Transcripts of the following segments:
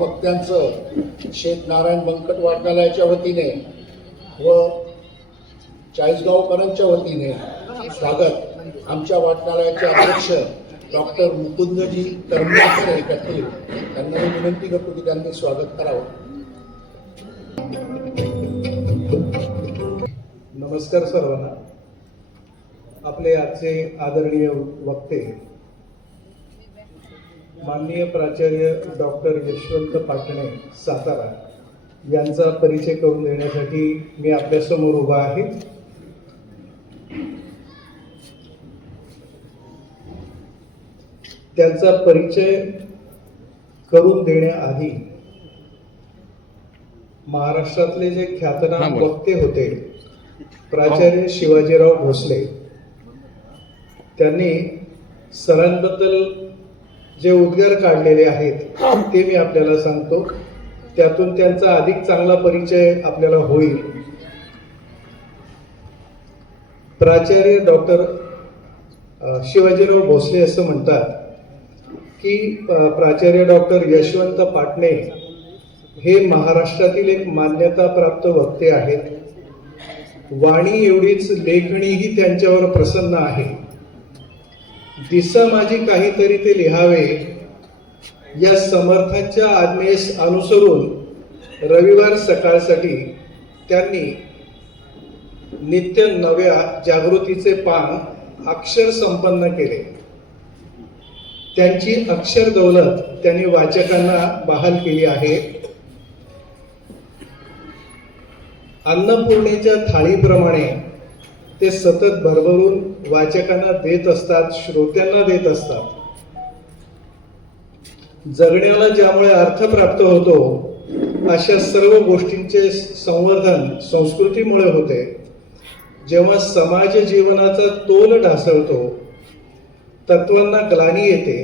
वक्त्यांचं शेत नारायण बंकट वाचनालयाच्या वतीने व चाळीसगावकरांच्या वतीने स्वागत आमच्या वाचनालयाचे अध्यक्ष डॉक्टर मुकुंदजी करमळकर करतील. त्यांना मी विनंती करतो की त्यांनी स्वागत करावं. नमस्कार सर्वांना. आपले आजचे आदरणीय वक्ते माननीय प्राचार्य डॉक्टर यशवंत पाटणे सातारा यांचा परिचय करून देण्यासाठी मी आपल्यासमोर उभा आहे. त्यांचा परिचय करून देण्याआधी महाराष्ट्रातले जे ख्यातनाम वक्ते होते प्राचार्य शिवाजीराव भोसले, त्यांनी सरांबद्दल जे उद्गार काढलेले आहेत ते मी आपल्याला सांगतो. त्यातून त्यांचा अधिक चांगला परिचय आपल्याला होईल. प्राचार्य डॉक्टर शिवाजीराव भोसले असं म्हणतात की प्राचार्य डॉक्टर यशवंत पाटणे हे महाराष्ट्रातील एक मान्यताप्राप्त वक्ते आहेत. वाणी एवढीच लेखणीही त्यांच्यावर प्रसन्न आहे. दिसा माझी काहीतरी ते लिहावे या समर्थांच्या आज्ञेस अनुसरून रविवार सकाळसाठी त्यांनी नित्य नव्या जागृतीचे पान अक्षर संपन्न केले. त्यांची अक्षर दौलत त्यांनी वाचकांना बहाल केली आहे. अन्नपूर्णेच्या थाळीप्रमाणे ते सतत भरभरून वाचकांना देत असतात, श्रोत्यांना देत असतात. जगण्याला ज्यामुळे अर्थ प्राप्त होतो अशा सर्व गोष्टींचे संवर्धन संस्कृतीमुळे होते. जेव्हा समाज जीवनाचा तोल ढासळतो, तत्वांना ग्लानी येते,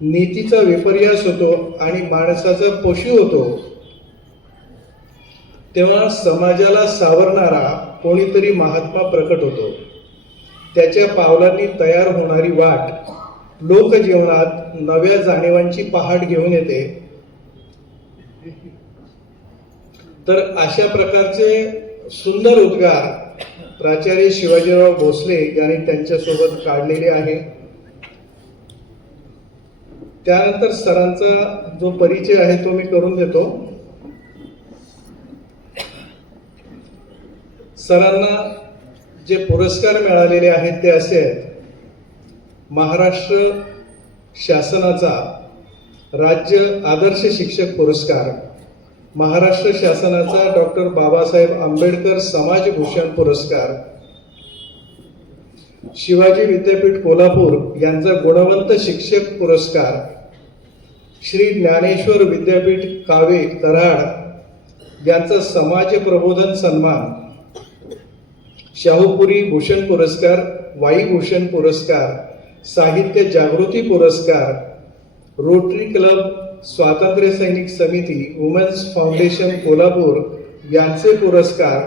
नीतीचा विपर्यास होतो आणि माणसाचा पशु होतो, तेव्हा समाजाला सावरणारा कोणीतरी महात्मा प्रकट होतो. त्याच्या पावलांनी तयार होणारी वाट लोकजीवनात नव्या जाणीवांची पहाट घेऊन येते. तर अशा प्रकारचे सुंदर उद्गार प्राचार्य शिवाजीराव भोसले यांनी त्यांच्यासोबत काढलेले आहे. त्यानंतर सरांचा जो परिचय आहे तो मी करून देतो. सरांना जे पुरस्कार मिळालेले आहेत ते असे आहेत: महाराष्ट्र शासनाचा राज्य आदर्श शिक्षक पुरस्कार, महाराष्ट्र शासनाचा डॉक्टर बाबासाहेब आंबेडकर समाजभूषण पुरस्कार, शिवाजी विद्यापीठ कोल्हापूर यांचा गुणवंत शिक्षक पुरस्कार, श्री ज्ञानेश्वर विद्यापीठ कावे कराड यांचा समाज प्रबोधन सन्मान, शाहूपुरी भूषण पुरस्कार, वाई भूषण पुरस्कार, साहित्य जागृती पुरस्कार, रोटरी क्लब स्वातंत्र्य सैनिक समिती वुमेन्स फाउंडेशन कोल्हापूर यांचे पुरस्कार,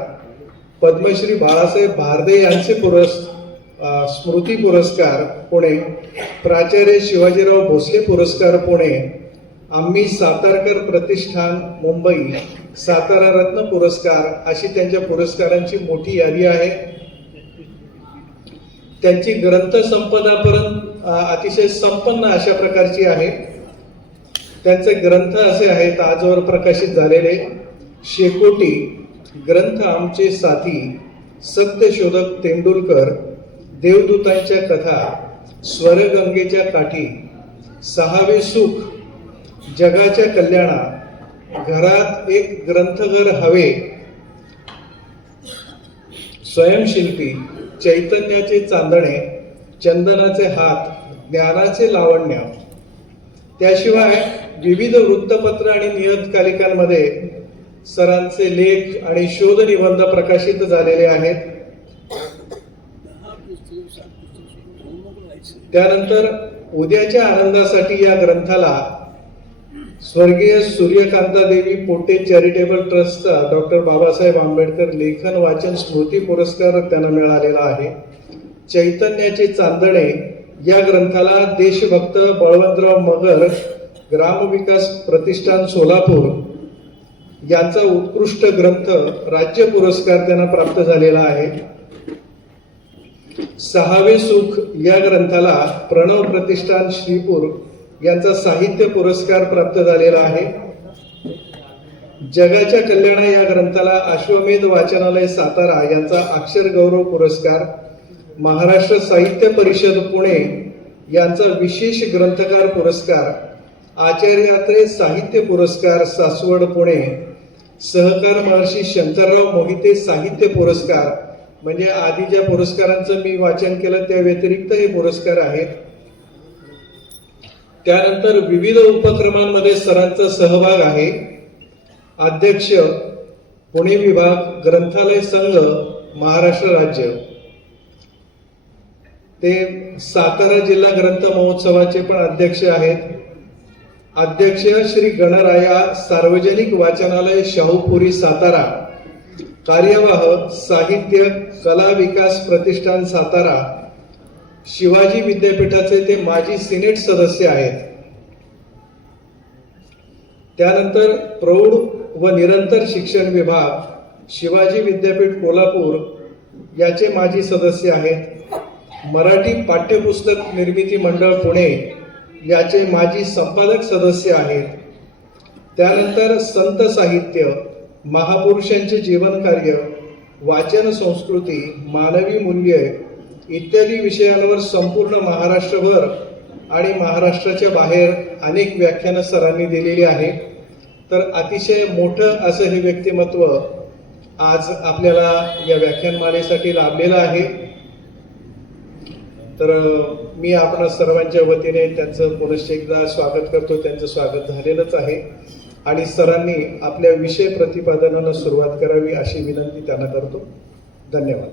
पद्मश्री बाळासाहेब भारदे यांचे स्मृती पुरस्कार पुणे, प्राचार्य शिवाजीराव भोसले पुरस्कार पुणे, आम्ही सातारकर प्रतिष्ठान मुंबई सातारा रत्न पुरस्कार, अशी त्यांच्या पुरस्कारांची मोठी यादी आहे. त्यांची ग्रंथ संपदा पर्यंत अतिशय संपन्न अशा प्रकारची आहे. त्यांचे ग्रंथ असे आहेत आजवर प्रकाशित झालेले: शेकोटी, ग्रंथ आमचे साथी, सत्यशोधक तेंडुलकर, देवदूतांच्या कथा, स्वरगंगेच्या काठी, सहावे सुख, जगाच्या कल्याणा, घरात एक ग्रंथघर हवे, स्वयंशिल्पी, चैतन्याचे चांदणे, चंदनाचे हात, ज्ञानाचे लावण्य. त्याशिवाय विविध वृत्तपत्र आणि नियतकालिकांमध्ये सरांचे लेख आणि शोध निबंध प्रकाशित झालेले आहेत. त्यानंतर उद्याच्या आनंदासाठी या ग्रंथाला स्वर्गीय सूर्यकांता देवी पोटे चॅरिटेबल ट्रस्टचा डॉक्टर बाबासाहेब आंबेडकर लेखन वाचन स्मृती पुरस्कार त्यांना मिळालेला आहे. चैतन्याचे चांदणे या ग्रंथाला देशभक्त बळवंतराव मगर ग्रामविकास प्रतिष्ठान सोलापूर यांचा उत्कृष्ट ग्रंथ राज्य पुरस्कार त्यांना प्राप्त झालेला आहे. 6वे सुख या ग्रंथाला प्रणव प्रतिष्ठान श्रीपूर यांचा साहित्य पुरस्कार प्राप्त झालेला आहे. जगाच्या कल्याणा या ग्रंथाला अश्वमेध वाचनालय सातारा यांचा अक्षर गौरव पुरस्कार, महाराष्ट्र साहित्य परिषद पुणे यांचा विशेष ग्रंथकार पुरस्कार, आचार्यात्रे साहित्य पुरस्कार सासवड पुणे, सहकार महर्षी शंकरराव मोहिते साहित्य पुरस्कार, म्हणजे आधी ज्या पुरस्कारांचं मी वाचन केलं त्या व्यतिरिक्त हे पुरस्कार आहेत. त्यानंतर विविध उपक्रमांमध्ये सरांचा सहभाग आहे. अध्यक्ष पुणे विभाग ग्रंथालय संघ महाराष्ट्र राज्य, ते सातारा जिल्हा ग्रंथ महोत्सवाचे पण अध्यक्ष आहेत. अध्यक्ष श्री गणराया सार्वजनिक वाचनालय शाहूपुरी सातारा, कार्यवाह साहित्य कला विकास प्रतिष्ठान सातारा, शिवाजी विद्यापीठाचे ते माजी सिनेट सदस्य आहेत. त्यानंतर प्रौढ व निरंतर शिक्षण विभाग शिवाजी विद्यापीठ कोल्हापूर याचे माजी सदस्य आहेत. मराठी पाठ्यपुस्तक निर्मिती मंडळ पुणे याचे माजी संपादक सदस्य आहेत. त्यानंतर संत साहित्य, महापुरुषांचे जीवन कार्य, वाचन संस्कृती, मानवी मूल्ये इत्यादी विषयांवर संपूर्ण महाराष्ट्रभर आणि महाराष्ट्राच्या बाहेर अनेक व्याख्यानं सरांनी दिलेली आहे. तर अतिशय मोठं असं हे व्यक्तिमत्व आज आपल्याला या व्याख्यानमालेसाठी लाभलेलं आहे. तर मी आपण सर्वांच्या वतीने त्यांचं पुनश्च एकदा स्वागत करतो. त्यांचं स्वागत झालेलंच आहे आणि सरांनी आपल्या विषय प्रतिपादनाला सुरुवात करावी अशी विनंती त्यांना करतो. धन्यवाद.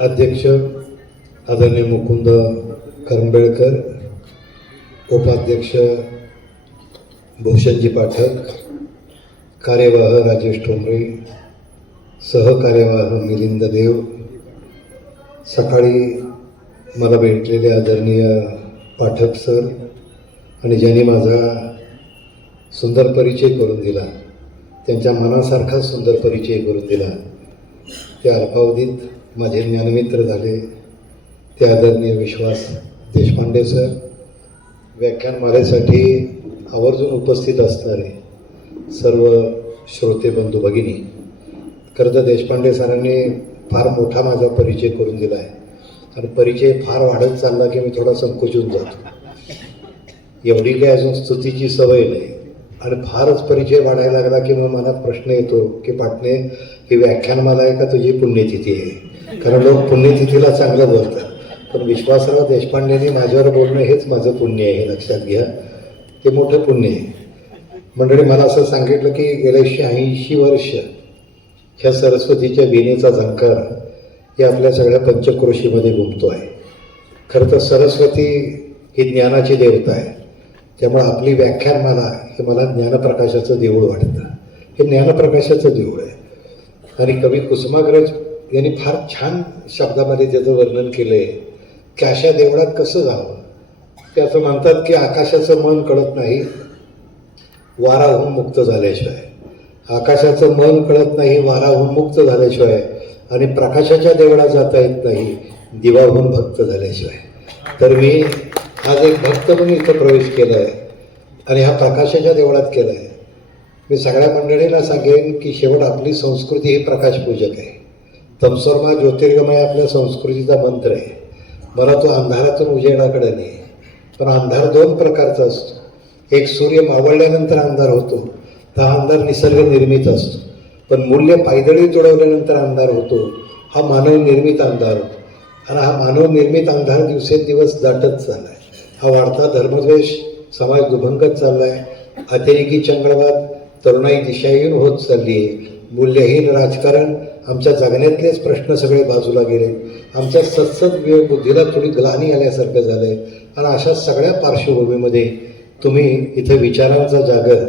अध्यक्ष आदरणीय मुकुंद करंबेळकर, उपाध्यक्ष भूषणजी पाठक, कार्यवाह राजेश ठोंबरे, सहकार्यवाह मिलिंद देव, सकाळी मला भेटलेले आदरणीय पाठक सर आणि ज्यांनी माझा सुंदर परिचय करून दिला, त्यांच्या मनासारखा सुंदर परिचय करून दिला, ते अल्पावधीत माझे ज्ञानमित्र झाले, ते आदरणीय विश्वास देशपांडे सर, व्याख्यानमालेसाठी आवर्जून उपस्थित असणारे सर्व श्रोते बंधू भगिनी. खरं तर देशपांडे सरांनी फार मोठा माझा परिचय करून दिला आहे आणि परिचय फार वाढत चालला की मी थोडा संकोचून जातो. एवढी काही अजून स्तुतीची सवय नाही आणि फारच परिचय वाढायला लागला की मग मनात प्रश्न येतो की पाटणे ही व्याख्यानमाला आहे का तुझी पुण्यतिथी आहे? कारण लोक पुण्यतिथीला चांगलं बोलतात, पण विश्वासराव देशपांडेंनी माझ्यावर बोलणं हेच माझं पुण्य आहे, हे लक्षात घ्या. ते मोठं पुण्य आहे. मंडळी, मला असं सांगितलं की गेल्या 80 वर्ष ह्या सरस्वतीच्या वीणेचा झंकार हे आपल्या सगळ्या पंचक्रोशीमध्ये घुमतो आहे. खरं तर सरस्वती ही ज्ञानाची देवता आहे, त्यामुळे आपली व्याख्यानमाला हे मला ज्ञानप्रकाशाचं देऊळ वाटतं. हे ज्ञानप्रकाशाचं देऊळ आहे. आणि कवी कुसुमाग्रज यांनी फार छान शब्दामध्ये त्याचं वर्णन केलं आहे की अशा देवळात कसं जावं. ते असं म्हणतात की आकाशाचं मन कळत नाही वाराहून मुक्त झाल्याशिवाय, आकाशाचं मन कळत नाही वाराहून मुक्त झाल्याशिवाय, आणि प्रकाशाच्या देवळात जाता येत नाही दिवाहून भक्त झाल्याशिवाय. तर मी आज एक भक्त म्हणून इथं प्रवेश केला आहे आणि ह्या प्रकाशाच्या देवळात केला आहे. मी सगळ्या मंडळींना सांगेन की शेवट आपली संस्कृती ही प्रकाशपूजक आहे. तमसोरमा ज्योतिर्गमय आपल्या संस्कृतीचा मंत्र आहे. मला तो अंधारातून उजेडाकडे नाही, पण अंधार 2 प्रकारचा असतो. एक सूर्य मावळल्यानंतर अंधार होतो, तर हा अंधार निसर्ग निर्मित असतो. पण मूल्य पायदळी तुडवल्यानंतर अंधार होतो, हा मानव निर्मित अंधार होतो. आणि हा मानव निर्मित अंधार दिवसेंदिवस दाटत चालला आहे. हा वाढता धर्मद्वेष समाज दुभंगत चालला आहे. अतिरेकी चंगळवाद तरुणाई दिशाहीन होत चालली आहे. मूल्यहीन राजकारण, आमच्या जगण्यातलेच प्रश्न सगळे बाजूला गेले. आमच्या सत्सद बुद्धीला थोडी ग्लानी आल्यासारखं झालं आहे. आणि अशा सगळ्या पार्श्वभूमीमध्ये तुम्ही इथे विचारांचा जागर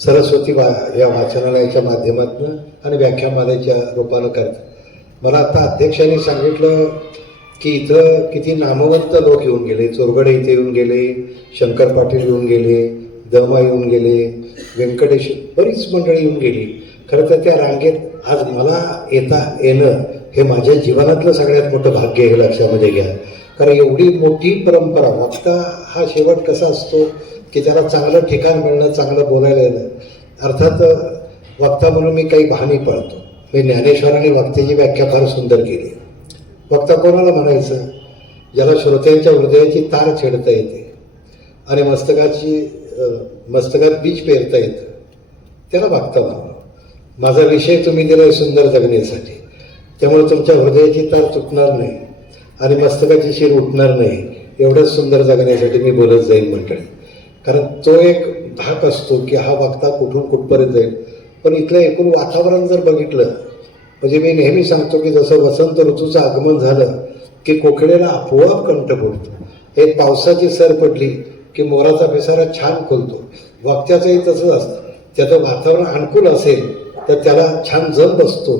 सरस्वती या वाचनालयाच्या माध्यमातून आणि व्याख्यानमालेच्या रूपानं करता. मला आता अध्यक्षांनी सांगितलं की इथं किती नामवंत लोक येऊन गेले. चोरगडे इथे येऊन गेले, शंकर पाटील येऊन गेले, दमा येऊन गेले, व्यंकटेश, बरीच मंडळी येऊन गेली. खरं तर त्या रांगेत आज मला येणं हे माझ्या जीवनातलं सगळ्यात मोठं भाग्य हे लक्षामध्ये घ्या. कारण एवढी मोठी परंपरा, वक्ता हा शेवट कसा असतो की त्याला चांगलं ठिकाण मिळणं, चांगलं बोलायला येणं. अर्थात वक्ता म्हणून मी काही बहाणे पाळतो. मी ज्ञानेश्वरांनी वक्त्याची व्याख्या फार सुंदर केली. वक्ता कोणाला म्हणायचं? ज्याला श्रोत्यांच्या हृदयाची तार छेडता येते आणि मस्तकात बीज पेरता येतं, त्याला वक्ता म्हणावं. माझा विषय तुम्ही दिलाय सुंदर जगण्यासाठी, त्यामुळे तुमच्या हृदयाची तार तुटणार नाही आणि मस्तकाची शिर उठणार नाही. एवढंच सुंदर जगण्यासाठी मी बोलत जाईल मंडळी. कारण तो एक धाक असतो की हा वक्ता कुठून कुठपर्यंत जाईल. पण इथलं एकूण वातावरण जर बघितलं, म्हणजे मी नेहमी सांगतो की जसं वसंत ऋतूचं आगमन झालं की कोकिळेला आपोआप कंठ फुटतो. एक पावसाची सर पडली की मोराचा पिसारा छान खुलतो. वक्त्याचंही तसंच असतं. त्याचं वातावरण अनुकूल असेल तर त्याला छान जम बसतो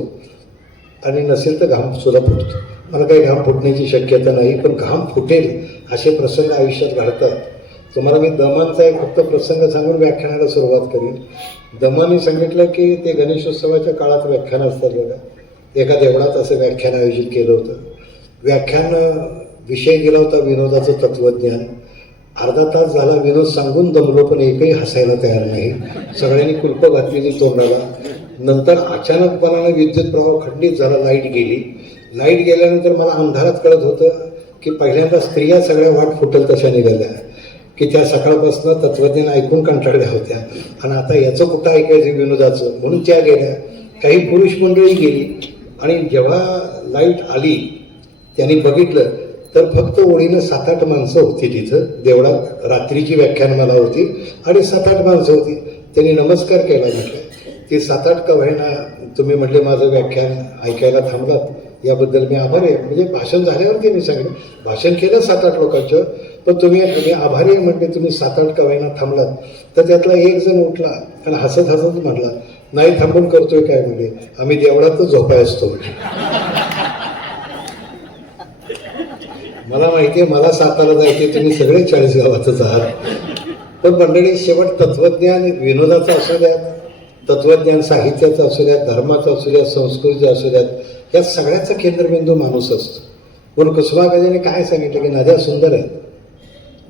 आणि नसेल तर घाम सुद्धा फुटतो. मला काही घाम फुटण्याची शक्यता नाही, पण घाम फुटेल असे प्रसंग आयुष्यात घडतात. तुम्हाला मी दमांचा एक फक्त प्रसंग सांगून व्याख्यानाला सुरुवात करीन. दमाने सांगितलं की ते गणेशोत्सवाच्या काळात व्याख्यान असतात बघा. एका देवळात असं व्याख्यान आयोजित केलं होतं. व्याख्यान विषय दिला होता विनोदाचं तत्त्वज्ञान. अर्धा तास झाला विनोद सांगून दमलो, पण एकही हसायला तयार नाही. सगळ्यांनी कुलपं घातलेली तोंडाला. नंतर अचानकपणाने विद्युत प्रवाह खंडित झाला, लाईट गेली. लाईट गेल्यानंतर मला अंधारात कळत होतं की पहिल्यांदा स्त्रिया सगळ्या वाट फुटेल तशा निघाल्या, की त्या सकाळपासून तत्त्वज्ञान ऐकून कंटाळल्या होत्या आणि आता याचं कुठं ऐकायचं विनोदाचं, म्हणून त्या गेल्या. काही पुरुष मंडळी गेली आणि जेव्हा लाईट आली त्यांनी बघितलं तर फक्त ओळीनं 7-8 माणसं होती तिथं देवळात. रात्रीची व्याख्यानमाला होती आणि 7-8 माणसं होती. त्यांनी नमस्कार केला. म्हटलं ती 7-8 का होईना तुम्ही म्हटले माझं व्याख्यान ऐकायला थांबलात, याबद्दल मी आभारी आहे. म्हणजे भाषण झाल्यावर त्यांनी सांगितलं, भाषण केलं 7-8 लोकांचं, पण तुम्ही आभारी आहे म्हटले, तुम्ही 7-8 का होईना थांबलात. तर त्यातला एक जण उठला आणि हसत हसत म्हटला, नाही थांबून करतोय काय म्हणजे, आम्ही देवळातच झोपाय असतो म्हणजे. मला माहिती आहे मला सातारा जायचे, तुम्ही सगळे 40 गावातच आहात. पण मंडळी शेवट तत्त्वज्ञान विनोदाचं असू द्यात, तत्त्वज्ञान साहित्याचं असू द्यात, धर्माचं असू द्यात, संस्कृतीचं असू द्यात, या सगळ्याचा केंद्रबिंदू माणूस असतो. पण कुसुमाग्रजांनी काय सांगितलं की नद्या सुंदर आहेत,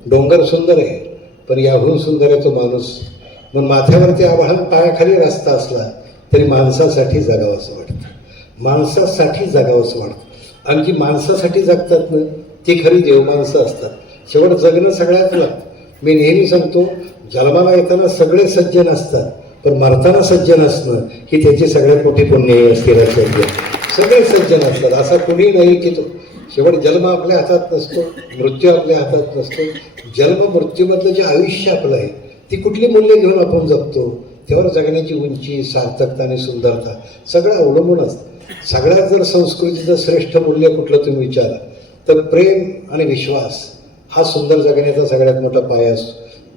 डोंगर सुंदर आहे, पण याहून सुंदर आहे तो माणूस. मग माथ्यावरती आव्हान पायाखाली रस्ता असला तरी माणसासाठी जगावं असं वाटतं. माणसासाठी जगावं असं वाटतं. आणि जी माणसासाठी जगतात ना ती खरी देव माणसं असतात. शेवट जगणं सगळ्यात लागतं. मी नेहमी सांगतो, जन्माला येताना सगळे सज्जन असतात, पण मरताना सज्जन असणं ही त्याची सगळ्यात मोठी पुण्य असते. लक्षात घ्या, सगळे सज्जन असतात, असा कुणी नाही की तो. शेवट जन्म आपल्या हातात नसतो, मृत्यू आपल्या हातात नसतो. जन्म मृत्यूमधलं जे आयुष्य आपलं आहे ती कुठली मूल्य घेऊन आपण जगतो त्यावर जगण्याची उंची, सार्थकता आणि सुंदरता सगळं अवलंबून असतं. सगळ्यात जर संस्कृतीचं श्रेष्ठ मूल्य कुठलं तुम्ही विचारा तर प्रेम आणि विश्वास हा सुंदर जगण्याचा सगळ्यात मोठा पाया असतो.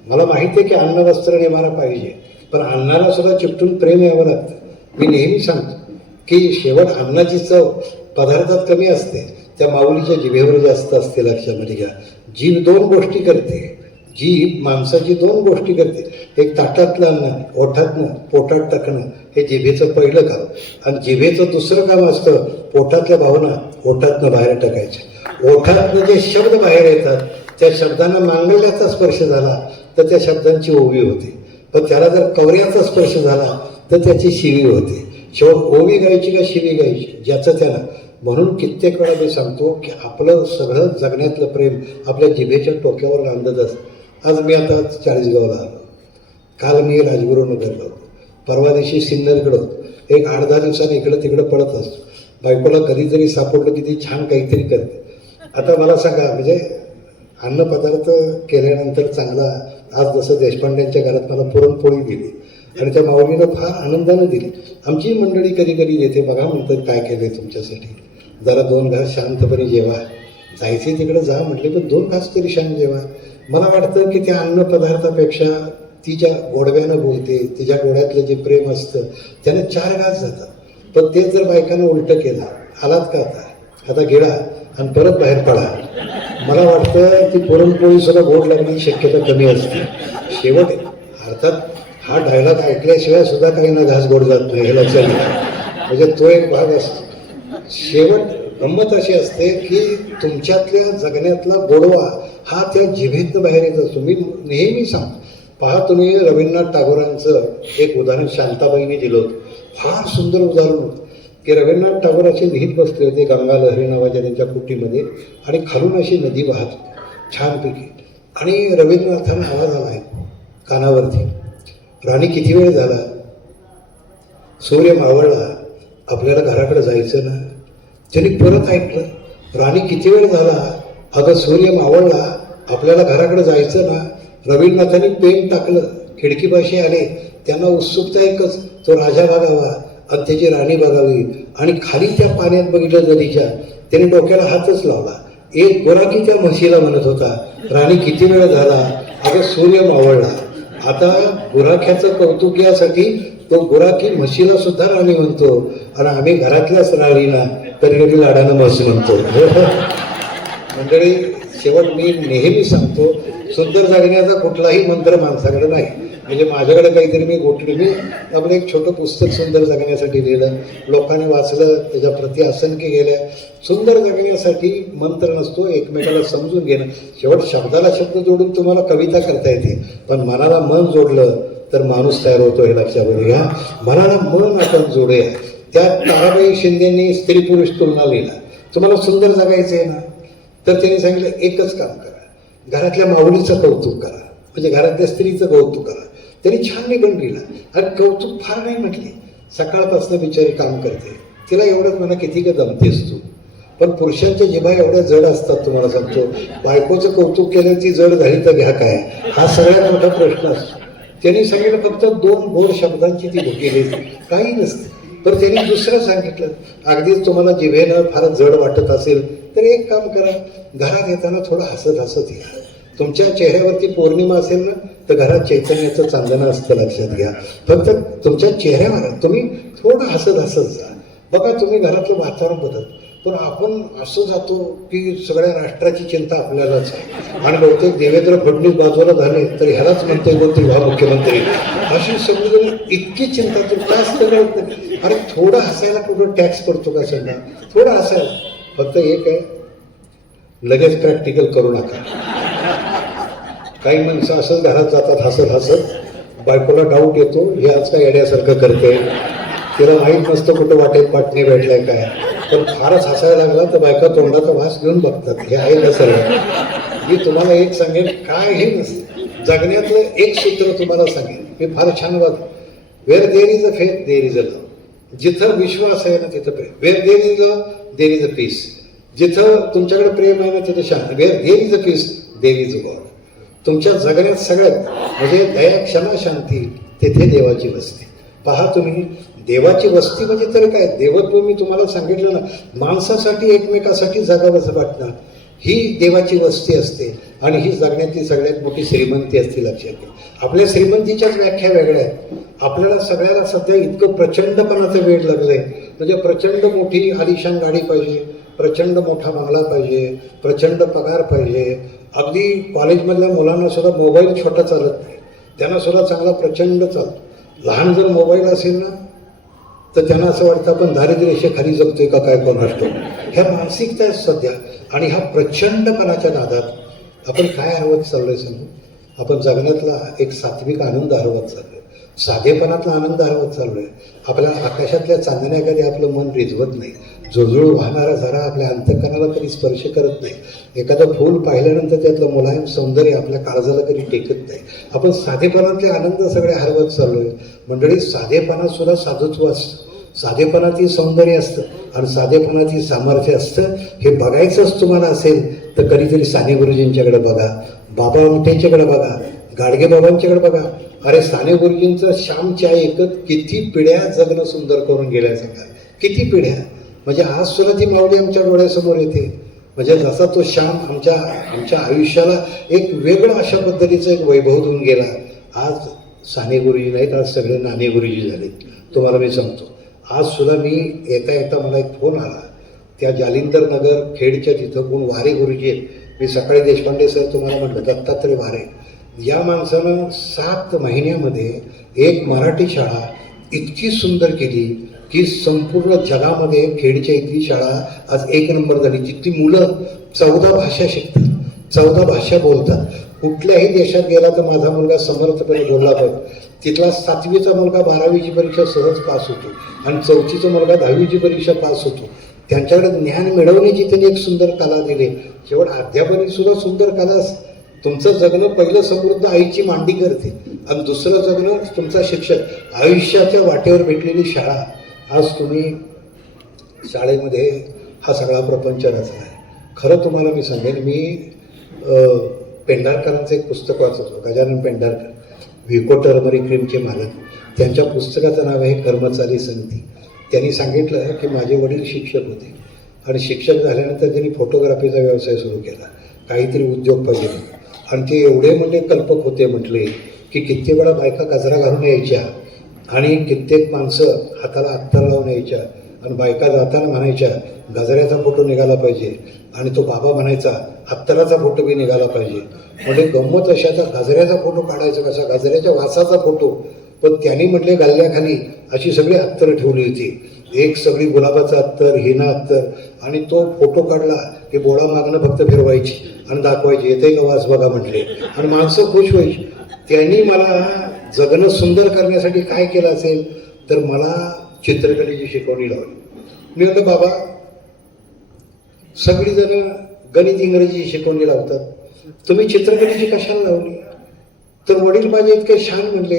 मला माहिती आहे की अन्न वस्त्र निवारा पाहिजे, पण अन्नाला सुद्धा चिकटून प्रेम यावं लागतं. मी नेहमी सांगतो की शेवट अन्नाची चव पदार्थात कमी असते, त्या माऊलीच्या जिभेवर जास्त असते. लक्षामध्ये घ्या, जीभ 2 गोष्टी करते. जीभ माणसाची 2 गोष्टी करते. एक ताटातलं अन्न ओठातनं पोटात टाकणं हे जिभेचं पहिलं काम, आणि जिभेचं दुसरं काम असतं पोटातल्या भावना ओठातनं बाहेर टाकायच्या. ओठातनं जे शब्द बाहेर येतात त्या शब्दांना मांडल्याचा स्पर्श झाला तर त्या शब्दांची ओवी होते, पण त्याला जर कवऱ्याचा स्पर्श झाला तर त्याची शिवी होते. शेवट ओवी गायची का शिवी गायची ज्याचं त्यानं. म्हणून कित्येक वेळा मी सांगतो की आपलं सगळं जगण्यातलं प्रेम आपल्या जिभेच्या टोक्यावर रांधत असतं. आज मी आता 40गावला आलो, काल मी राजगुरुनगरला होतो, परवा दिवशी सिन्नरकडं होतो. एक 8-10 दिवसांनी इकडं तिकडं पडत असतो. बायकोला कधीतरी सापडलं की ती छान काहीतरी करते. आता मला सांगा, म्हणजे अन्नपदार्थ केल्यानंतर चांगला, आज जसं देशपांड्यांच्या घरात मला पुरणपोळी दिली आणि त्या माऊलीनं फार आनंदानं दिली. आमची मंडळी कधी कधी देते, बघा म्हणतात काय केलं आहे तुमच्यासाठी, जरा 2 घास शांतपणे जेवा. जायचे तिकडे जा म्हटले, पण 2 घास तरी शांत जेवा. मला वाटतं की त्या अन्नपदार्थापेक्षा ती ज्या गोडव्यानं बोलते, तिच्या डोळ्यातलं जे प्रेम असतं त्यानं 4 घास जातात. पण तेच जर बायकांना उलटं केलं, आलात का आता आता गेला आणि परत बाहेर पडा. मला वाटतं ती पुरणपोळी सुद्धा गोड लागण्याची शक्यता कमी असते. शेवट अर्थात हा डायलॉग ऐकल्याशिवाय सुद्धा काही ना घास गोड जात नाही, हे लक्षात घ्या. म्हणजे तो एक भाग असतो. शेवट गंमत अशी असते की तुमच्यातल्या जगण्यातला गोडवा हा त्या जिभेतनं बाहेर येत असतो. मी नेहमी सांगतो, पहा तुम्ही रवींद्रनाथ टागोरांचं एक उदाहरण शांताबाईंनी दिलं होतं. फार सुंदर उदाहरण होतं की रवींद्रनाथ टागोर असे लिहित बसले होते गंगा लहरी नावाच्या त्यांच्या कुटीमध्ये, आणि खालून अशी नदी वाहत होती छानपैकी, आणि रवींद्रनाथांना आवाज आला आहे कानावरती, राणी किती वेळ झाला, सूर्य मावळला, आपल्याला घराकडे जायचं ना. त्यांनी परत ऐकलं, राणी किती वेळ झाला, अगं सूर्य मावळला, आपल्याला घराकडे जायचं ना. रवींद्रनाथांनी पेन टाकलं, खिडकीपाशी आले. त्यांना उत्सुकता एकच, तो राजा बघावा आणि त्याची राणी बघावी. आणि खाली त्या पाण्यात बघितलं नदीच्या, त्याने डोक्याला हातच लावला. एक गुराखी त्या म्हशीला म्हणत होता, राणी किती वेळ झाला, अगं सूर्य मावळला. आता गुराख्याचं कौतुक यासाठी तो गुराखी म्हशीला सुद्धा राणी म्हणतो, आणि आम्ही घरातल्याच राणीला कधी कधी लाडानं म्हस म्हणतो. मंडळी, शेवट मी नेहमी सांगतो, सुंदर जगण्याचा कुठलाही मंत्र माणसाकडे नाही. म्हणजे माझ्याकडे काहीतरी मी आपलं एक छोटं पुस्तक सुंदर जगण्यासाठी लिहिलं, लोकांनी वाचलं, त्याच्या प्रति असंख्य गेल्या. सुंदर जगण्यासाठी मंत्र नसतो, एकमेकाला समजून घेणं. शेवट शब्दाला शब्द जोडून तुम्हाला कविता करता येते, पण मनाला मन जोडलं तर माणूस तयार होतो, हे लक्षात घ्या. मनाला मन आपण जोडूया. त्या ताराबाई शिंदेंनी स्त्री पुरुष तुलना लिहिला. तुम्हाला सुंदर जगायचं आहे ना, तर त्यांनी सांगितलं एकच काम करा, घरातल्या माऊलीचं कौतुक करा, म्हणजे घरातल्या स्त्रीचं कौतुक करा. त्यांनी छान निबंध लिहिला. आणि कौतुक फार नाही म्हटले, सकाळपासून बिचारी काम करते, तिला एवढंच म्हणा किती का दमतेस तू. पण पुरुषांच्या जिभा एवढ्या जड असतात, तुम्हाला सांगतो. बायकोचं कौतुक केलं ती जड झाली तर घ्या काय, हा सगळ्यात मोठा प्रश्न असतो. त्यांनी सांगितलं फक्त 2 गोड शब्दांची ती भुकेली, काही नसते. तर त्यांनी दुसरं सांगितलं, अगदीच तुम्हाला जिभेनं फार जड वाटत असेल तर एक काम करा, घरात येताना थोडं हसत हसत या. तुमच्या चेहऱ्यावरती पौर्णिमा असेल ना, तर घरात चैतन्याचं चांदणं असतं, लक्षात घ्या. फक्त तुमच्या चेहऱ्यावर तुम्ही थोडं हसत हसत जा. बघा तुम्ही घरातलं वातावरण बदल. पण आपण असं जातो की सगळ्या राष्ट्राची चिंता आपल्यालाच आहे, आणि बहुतेक देवेंद्र फडणवीस बाजूला झाले तर ह्यालाच म्हणते कोणती व्हा मुख्यमंत्री, अशी सगळी इतकी चिंता तू काय असतं. अरे थोडं हसायला कुठं टॅक्स पडतो का सांगा, थोडं हसायला. फक्त एक आहे, लगेच प्रॅक्टिकल करू नका. काही माणसं असंच घरात जातात हसत हसत, बायकोला डाऊट येतो, हे आज काय येण्यासारखं करते, तिला माहीत नसतं कुठं वाटेत पाटणी भेटलाय काय. पण फारच हसायला लागला तर बायका तोंडाचा वास घेऊन बघतात, हे आहे ना सगळं. मी तुम्हाला एक सांगेन, काय हे नसतं जगण्यातलं एक सूत्र तुम्हाला सांगेन, मी फार छान वाद. Where there is a faith there is a love. जिथं विश्वास आहे ना तिथं प्रेम. Where there is love there is a peace. जिथं तुमच्याकडे प्रेम आहे ना तिथं शांती. Where there is a peace there is a God. तुमच्या जगण्यात सगळ्यात म्हणजे दया क्षमा शांती, तेथे देवाची वस्ती. पहा तुम्ही, देवाची वस्ती म्हणजे तर काय, देवत्व मी तुम्हाला सांगितलं ना, माणसासाठी एकमेकासाठी जगावंसं वाटणं, ही देवाची वस्ती असते. आणि ही जगण्यातली सगळ्यात मोठी श्रीमंती असते, लक्षात घ्या. आपल्या श्रीमंतीच्याच व्याख्या वेगळ्या आहेत. आपल्याला सगळ्याला सध्या इतकं प्रचंडपणाचं वेळ लागलंय, म्हणजे प्रचंड मोठी आलिशान गाडी पाहिजे, प्रचंड मोठा बंगला पाहिजे, प्रचंड पगार पाहिजे. अगदी कॉलेजमधल्या मुलांना सुद्धा मोबाईल छोटा चालत नाही, त्यांना सुद्धा चांगला प्रचंड चालतो. लहान जर मोबाईल असेल ना तर त्यांना असं वाटतं आपण दारिद्र्यरेषेखाली जगतोय का काय, कोण असतो. ह्या मानसिकता आहेत सध्या. आणि ह्या प्रचंडपणाच्या नादात आपण काय हरवत चाललोय सांगू. आपण जगण्यातला एक सात्विक आनंद हरवत चाललोय, साधेपणातला आनंद हरवत चाललोय. आपल्या आकाशातल्या चांदण्याकडे आपलं मन रिझवत नाही. जुळजुळ वाहणारा झरा आपल्या अंतःकरणाला कधी स्पर्श करत नाही. एखादं फूल पाहिल्यानंतर त्यातलं मुलायम सौंदर्य आपल्या काळजाला कधी टेकत नाही. आपण साधेपणातले आनंद सगळे हरवत चाललोय. मंडळी, साधेपणात सुद्धा साधुत्व असतं, साधेपणातही सौंदर्य असतं, आणि साधेपणातही सामर्थ्य असतं. हे बघायचंच तुम्हाला असेल तर कधीतरी साने गुरुजींच्याकडे बघा, बाबा आमटेंच्याकडे बघा, गाडगे बाबांच्याकडे बघा. अरे साने गुरुजींचं श्यामच्या एकत किती पिढ्या जगणं सुंदर करून गेल्या सांगा, किती पिढ्या. म्हणजे आज सुद्धा ती माऊली आमच्या डोळ्यासमोर येते. म्हणजे जसा तो श्याम आमच्या आयुष्याला एक वेगळं अशा पद्धतीचं एक वैभव देऊन गेला. आज साने गुरुजी नाहीत, आज सगळे नाने गुरुजी झाले. तुम्हाला मी सांगतो, आज सुद्धा मी येता येता मला एक फोन आला. त्या जालिंदर नगर खेडच्या तिथं कोण वारे गुरुजी आहेत. मी सकाळी देशपांडे सर तुम्हाला म्हटलं दत्तात्रय वारे, या माणसानं 7 महिन्यामध्ये एक मराठी शाळा इतकी सुंदर केली की संपूर्ण जगामध्ये खेडच्या इथली शाळा आज 1 नंबर झाली. जितकी मुलं 14 भाषा शिकतात, 14 भाषा बोलतात. कुठल्याही देशात गेला तर माझा मुलगा समर्थपणे बोलला पाहिजे. तिथला 7वीचा मुलगा 12वीची परीक्षा सहज पास होतो आणि 4थीचा मुलगा 10वीची परीक्षा पास होतो. त्यांच्याकडे ज्ञान मिळवण्याची त्यांनी एक सुंदर कला दिली. शेवट अध्यापनाची सुद्धा सुंदर कला. तुमचं जगणं पहिलं समृद्ध आईची मांडी करते आणि दुसरं जगणं तुमचा शिक्षक. आयुष्याच्या वाटेवर भेटलेली शाळा. आज तुम्ही शाळेमध्ये हा सगळा प्रपंच रचला आहे. खरं तुम्हाला मी सांगेन, मी पेंढारकरांचं एक पुस्तक वाचत होतो, गजानन पेंढारकर, व्हिको टर्मरिक क्रीमचे मालक. त्यांच्या पुस्तकाचं नाव आहे कर्मचारी समिती. त्यांनी सांगितलं की माझे वडील शिक्षक होते आणि शिक्षक झाल्यानंतर त्यांनी फोटोग्राफीचा व्यवसाय सुरू केला. काहीतरी उद्योग पाहिजे आणि ते एवढे म्हणजे कल्पक होते म्हटले की कित्येक वेळा बायका गजरा घालून यायच्या आणि कित्येक माणसं हाताला अत्तर लावून यायच्या आणि बायका जाताना म्हणायच्या गजऱ्याचा फोटो निघाला पाहिजे आणि तो बाबा म्हणायचा अत्तराचा फोटो बी निघाला पाहिजे. म्हणजे गंमत अशी, आता गजऱ्याचा फोटो काढायचा कसा, गजऱ्याच्या वासाचा फोटो. पण त्यांनी म्हटले गल्ल्याखाली अशी सगळी अत्तर ठेवली होती. एक सगळी गुलाबाचा अत्तर, हिना अत्तर, आणि तो फोटो काढला की बोळा मागणं फक्त फिरवायची आणि दाखवायची, येते का वास बघा म्हटले, आणि माणसं खुश व्हायची. त्यांनी मला जगणं सुंदर करण्यासाठी काय केलं असेल तर मला चित्रकलेची शिकवणी लावली. मी म्हणतो बाबा, सगळीजणं गणित इंग्रजी शिकवणी लावतात, तुम्ही चित्रकलेची कशाला लावली? तर वडील माझे इतके छान म्हणले,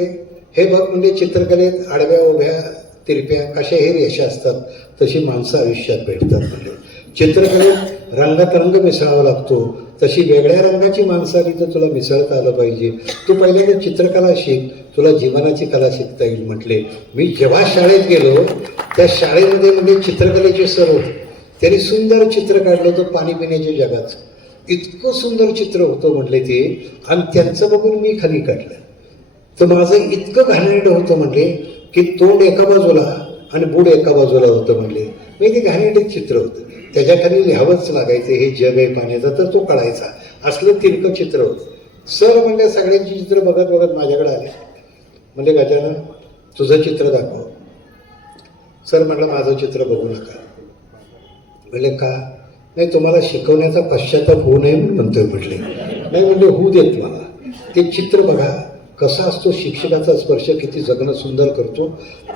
हे बघ म्हणजे चित्रकलेत आडव्या उभ्या तिरप्या कशा हे रेषा असतात तशी माणसं आयुष्यात भेटतात म्हणले. चित्रकलेत रंगात रंग मिसळावा लागतो, तशी वेगळ्या रंगाची माणसं आली तर तुला मिसळता आलं पाहिजे. तू पहिल्यांदा चित्रकला शिक, तुला जीवनाची कला शिकता येईल म्हटले. मी जेव्हा शाळेत गेलो त्या शाळेमध्ये म्हणजे चित्रकलेचे सर होते. त्यांनी सुंदर चित्र काढलं होतं पाणी पिण्याच्या जगाचं. इतकं सुंदर चित्र होतं म्हटले ते, आणि त्यांचं बघून मी खाली काढलं. तर माझं इतकं घाणेरडं होतं म्हणले की तोंड एका बाजूला आणि बुड एका बाजूला होतं म्हणले. मी ते घाणेरडं चित्र होतं, त्याच्याखाली लिहावंच लागायचं हे जग आहे पाण्याचं, तर तो कळायचा. असलं तिरकं चित्र होतं. सर म्हणजे सगळ्यांची चित्र बघत बघत माझ्याकडे आले. म्हणजे गजानन तुझं चित्र दाखव. सर म्हटलं माझं चित्र बघू नका. म्हणजे का? नाही, तुम्हाला शिकवण्याचा पश्चाताप होऊ नये म्हणून म्हणतोय म्हटले. नाही म्हणजे होऊ देत मला. ते चित्र बघा कसा असतो, शिक्षकाचा स्पर्श किती जगणं सुंदर करतो.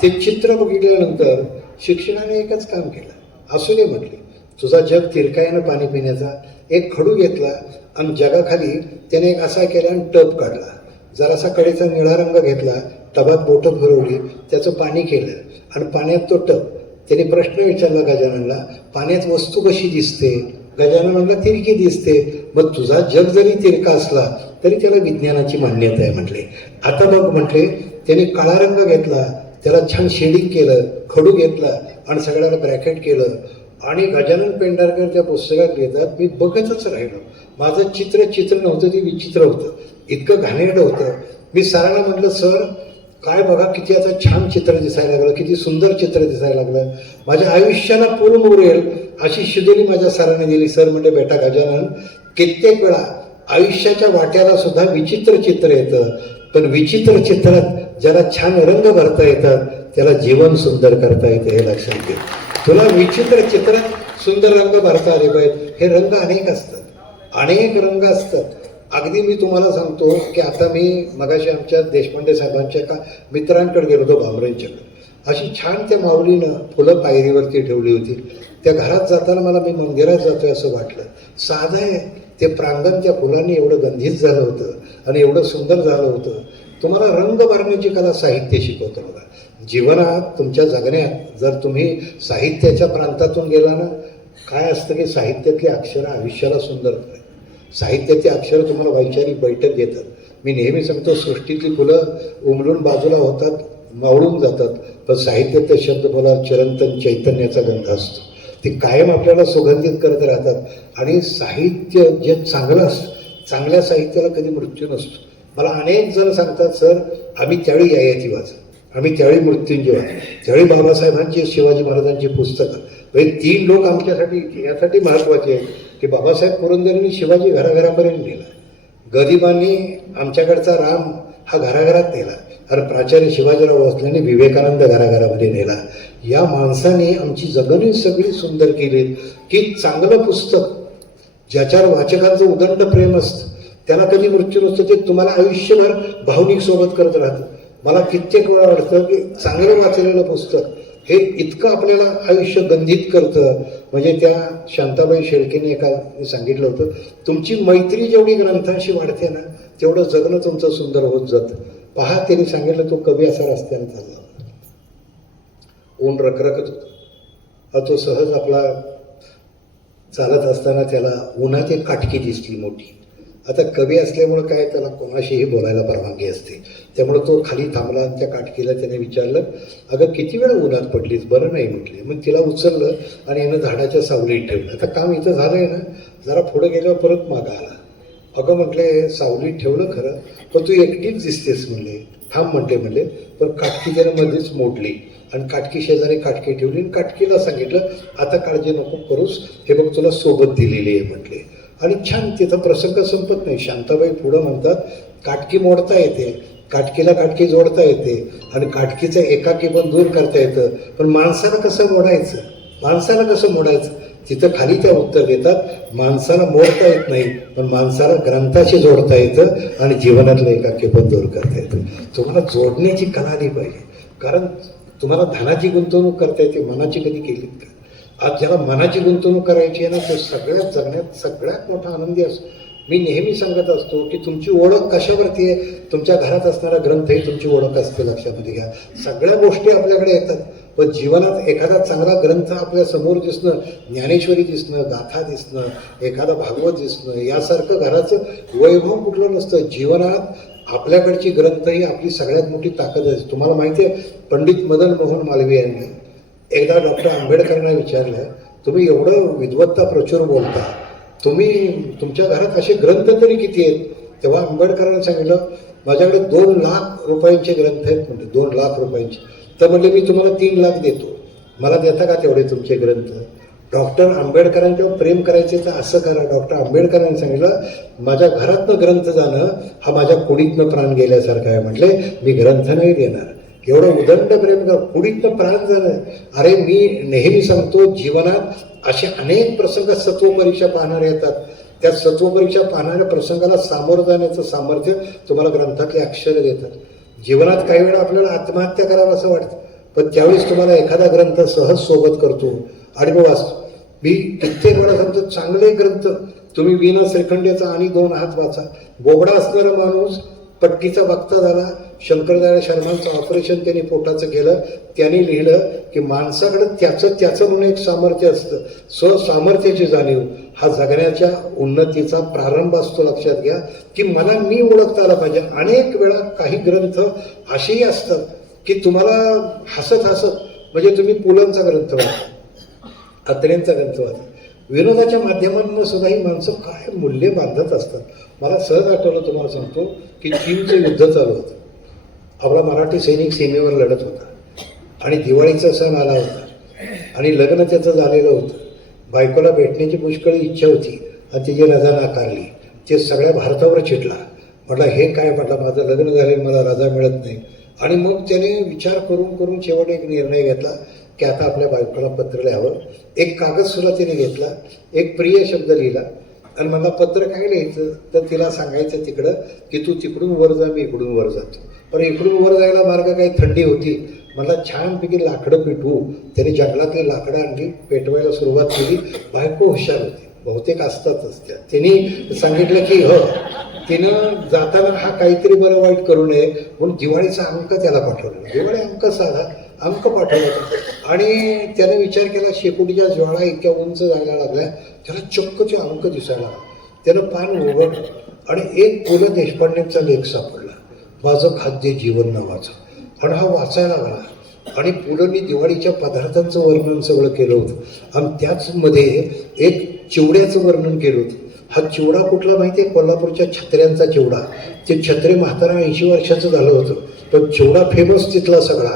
ते चित्र बघितल्यानंतर शिक्षकाने एकच काम केलं, असू दे म्हटले, तुझा जग तिरकायनं पाणी पिण्याचा. एक खडू घेतला आणि जगाखाली त्याने एक असा केला आणि टब काढला. जरासा कडेचा निळा रंग घेतला, टबात बोटं फिरवली, त्याचं पाणी केलं आणि पाण्यात तो टब. त्याने प्रश्न विचारला गजाननला, पाण्यात वस्तू कशी दिसते? गजानन म्हणला तिरकी दिसते. मग तुझा जग जरी तिरका असला तरी त्याला विज्ञानाची मान्यता आहे म्हटले. आता बघ म्हटले, त्याने काळा रंग घेतला, त्याला छान शेडिंग केलं, खडू घेतला आणि सगळ्याला ब्रॅकेट केलं. आणि गजानन पेंढारकर त्या पुस्तकात लिहितात, मी बघतच राहिलो. माझं चित्र नव्हतं, ते विचित्र होतं, इतकं घाणेरडं होतं. मी सरांना म्हटलं, सर काय बघा किती आता छान चित्र दिसायला लागलं, किती सुंदर चित्र दिसायला लागलं, माझ्या आयुष्याला पूर्ण उरेल अशी शिदोरी माझ्या सरांनी दिली. सर म्हणजे बेटा गजानन, कित्येक वेळा आयुष्याच्या वाट्याला सुद्धा विचित्र चित्र येतं, पण विचित्र चित्रात ज्याला छान रंग भरता येतात त्याला जीवन सुंदर करता येतं, हे लक्षात घे. तुला विचित्र चित्रात सुंदर रंग भरता आले पाहिजे. हे रंग अनेक असतात, अनेक रंग असतात. अगदी मी तुम्हाला सांगतो की आता मी मगाशी आमच्या देशपांडे साहेबांच्या एका मित्रांकडे गेलो होतो, भामरेंच्याकडे. अशी छान त्या माऊलीनं फुलं पायरीवरती ठेवली होती. त्या घरात जाताना मला मी मंदिरात जातोय असं वाटलं. साधं आहे ते प्रांगण, त्या फुलांनी एवढं गंधित झालं होतं आणि एवढं सुंदर झालं होतं. तुम्हाला रंग भरण्याची कला साहित्य शिकवतं बघा. जीवनात तुमच्या जगण्यात जर तुम्ही साहित्याच्या प्रांतातून गेला ना, काय असतं की साहित्यातली अक्षरं आयुष्याला सुंदर करतात. साहित्याची अक्षरं तुम्हाला वैचारिक बैठक देतात. मी नेहमी सांगतो, सृष्टीतली फुलं उमलून बाजूला होतात, मावळून जातात, पण साहित्यातले शब्द बोला चिरंतन चैतन्याचा गंध असतो. ते कायम आपल्याला सुगंधित करत राहतात. आणि साहित्य जे चांगलं असतं, चांगल्या साहित्याला कधी मृत्यू नसतो. मला अनेक जण सांगतात, सर आम्ही त्यावेळी ययाती वाचलं, आम्ही त्यावेळी मृत्युंजय वाचलं, त्यावेळी बाबासाहेबांची शिवाजी महाराजांची पुस्तकं. म्हणजे 3 लोक आमच्यासाठी यासाठी महत्त्वाचे आहेत की बाबासाहेब पुरंदरेंनी शिवाजी घराघरापर्यंत नेला, गरिबांनी आमच्याकडचा राम हा घराघरात नेला, आणि प्राचार्य शिवाजीराव भोसलेंनी विवेकानंद घराघरामध्ये नेला. या माणसाने आमची जगणी सगळी सुंदर केली की चांगलं पुस्तक ज्याच्यावर वाचकांचं उदंड प्रेम असतं त्याला कधी मृत्यू नसतो, ते तुम्हाला आयुष्यभर भावनिक सोबत करत राहतं. मला कित्येक वेळा वाटतं की चांगलं वाचलेलं पुस्तक हे इतकं आपल्याला आयुष्य गंधित करतं. म्हणजे त्या शांताबाई शेळकेने एका सांगितलं होतं, तुमची मैत्री जेवढी ग्रंथांशी वाढते ना तेवढं जगणं तुमचं सुंदर होत जातं. पहा, त्यांनी सांगितलं तो कवी असा रस्त्याने चालला, ऊन रखरखत होतं, तो सहज आपला चालत असताना त्याला उन्हात एक काटकी दिसली मोठी. आता कवी असल्यामुळं काय त्याला कोणाशीही बोलायला परवानगी असते, त्यामुळं तो खाली थांबला आणि त्या काटकीला त्याने विचारलं, अगं किती वेळ उन्हात पडलीस, बरं नाही म्हटली. मग तिला उचललं आणि यानं झाडाच्या सावलीत ठेवलं. आता काम इथं झालंय ना, जरा पुढं गेल्यावर परत मागं आला. अगं म्हटले सावलीत ठेवलं खरं, पण तू एकटीच दिसतेस म्हणले. थांब म्हणले, पण काटकी त्यानं मध्येच मोडली आणि काटकी शेजारी काटकी ठेवली आणि काटकीला सांगितलं, आता काळजी नको करूस, हे बघ तुला सोबत दिलेली आहे म्हटले. आणि छान तिथं प्रसंग संपत नाही. शांताबाई पुढं म्हणतात, काटकी मोडता येते, काटकीला काटकी जोडता येते आणि काटकीचं एकाकी पण दूर करता येतं, पण माणसाला कसं मोडायचं तिथं खाली त्या उत्तर देतात, माणसाला मोडता येत नाही पण माणसाला ग्रंथाशी जोडता येतं आणि जीवनातलं एकाकी पण दूर करता येतं. तुम्हाला जोडण्याची कला आली पाहिजे, कारण तुम्हाला धनाची गुंतवणूक करता येते, मनाची कधी केलीत का? आज ज्याला मनाची गुंतवणूक करायची आहे ना, तो सगळ्यात जगण्यात सगळ्यात मोठा आनंदी असतो. मी नेहमी सांगत असतो की तुमची ओळख कशावरती आहे, तुमच्या घरात असणारा ग्रंथ ही तुमची ओळख असते, लक्षामध्ये घ्या. सगळ्या गोष्टी आपल्याकडे येतात, पण जीवनात एखादा चांगला ग्रंथ आपल्या समोर दिसणं, ज्ञानेश्वरी दिसणं, गाथा दिसणं, एखादा भागवत दिसणं, यासारखं घराचं वैभव कुठलं नसतं. जीवनात आपल्याकडची ग्रंथ ही आपली सगळ्यात मोठी ताकद आहे. तुम्हाला माहिती आहे, पंडित मदन मोहन मालवीय यांनी एकदा डॉक्टर आंबेडकरांना विचारलं, तुम्ही एवढं विद्वत्ता प्रचुर बोलता, तुमच्या घरात असे ग्रंथ तरी किती आहेत? तेव्हा आंबेडकरांनी सांगितलं, माझ्याकडे 2 लाख रुपयांचे ग्रंथ आहेत. म्हणजे 2 लाख रुपयांचे. तर म्हणले मी तुम्हाला 3 लाख देतो, मला देता का तेवढे तुमचे ग्रंथ? डॉक्टर आंबेडकरांच्यावर प्रेम करायचे तर असं करा. डॉक्टर आंबेडकरांनी सांगितलं, माझ्या घरातनं ग्रंथ जाणं हा माझ्या कुडीतनं प्राण गेल्यासारखं आहे. म्हटले मी ग्रंथ नाही देणार. एवढं उदंड प्रेम का, कुडीतनं प्राण जाणं. अरे मी नेहमी सांगतो, जीवनात असे अनेक प्रसंग सत्वपरीक्षा पाहणारे येतात. त्या सत्वपरीक्षा पाहणाऱ्या प्रसंगाला सामोरं जाण्याचं सामर्थ्य तुम्हाला ग्रंथातले अक्षर देतात. जीवनात काही वेळा आपल्याला आत्महत्या करावं असं वाटतं, पण त्यावेळेस तुम्हाला एखादा ग्रंथ सहज सोबत करतो आणि मी वाचतो. मी कित्येक वेळा सांगतो, चांगले ग्रंथ तुम्ही वीणा श्रीखंडेचा आणि 2 हात वाचा. बोबडा असणारा माणूस पट्टीचा वक्ता झाला. शंकरदयाळ शर्मांचं ऑपरेशन त्यांनी पोटाचं केलं. त्यांनी लिहिलं की माणसाकडं त्याचं म्हणून एक सामर्थ्य असतं, स्वसामर्थ्याची जाणीव हा जगण्याच्या उन्नतीचा प्रारंभ असतो. लक्षात घ्या की मला मी ओळखता आला पाहिजे. अनेक वेळा काही ग्रंथ असेही असतात की तुम्हाला हसत म्हणजे तुम्ही पुलंचा ग्रंथ वाचा, अत्रेंचा ग्रंथ वाचा. विनोदाच्या माध्यमांना सुद्धा ही माणसं काय मूल्य बांधत असतात. मला सहज आठवलं, तुम्हाला सांगतो की चीनचं युद्ध चालू होतं. आपला मराठी सैनिक सीमेवर लढत होता आणि दिवाळीचा सण आला होता आणि लग्न त्याचं झालेलं होतं. बायकोला भेटण्याची पुष्कळ इच्छा होती आणि तिची रजा नाकारली. ते सगळ्या भारतावर चिडला. म्हटलं हे काय, म्हटलं माझं लग्न झाले, मला रजा मिळत नाही. आणि मग त्याने विचार करून शेवट एक निर्णय घेतला की आता आपल्या बायकोला पत्र लिहावं. एक कागद सुद्धा त्याने घेतला, एक प्रिय शब्द लिहिला आणि मला पत्र काय लिहायचं तर तिला सांगायचं तिकडं की तू तिकडून वर जा, मी इकडून वर जातो. पण इकडून वर जायला मार्ग काही थंडी होती. मला छानपैकी लाकडं पेटवू. त्याने जंगलातली लाकडं आणली, पेटवायला सुरुवात केली. बायको हुशार होती, बहुतेक असतातच त्या. त्यांनी सांगितलं की तिनं जाताना हा काहीतरी बरं वाईट करू नये म्हणून दिवाळीचा अंक त्याला पाठवला. दिवाळी अंक साधा अंक पाठवला आणि त्याने विचार केला, शेकोटीच्या ज्वाळा इतक्या उंच जायला लागल्या, त्याला चक्क ते अंक दिसायला लागला. त्यानं पान उघडलं आणि एक पु ल देशपांडेंचा लेख सापडला, माझं खाद्य जीवन नावाचा. आणि हा वाचायला लागला आणि पुलंनी दिवाळीच्या पदार्थांचं वर्णन सगळं केलं होतं आणि त्याचमध्ये एक चिवड्याचं वर्णन केलं होतं. हा चिवडा कुठला माहिती आहे? कोल्हापूरच्या छत्र्यांचा चिवडा. ते छत्रे म्हातारा 80 वर्षाचं झालं होतं, पण चिवडा फेमस तिथला सगळा.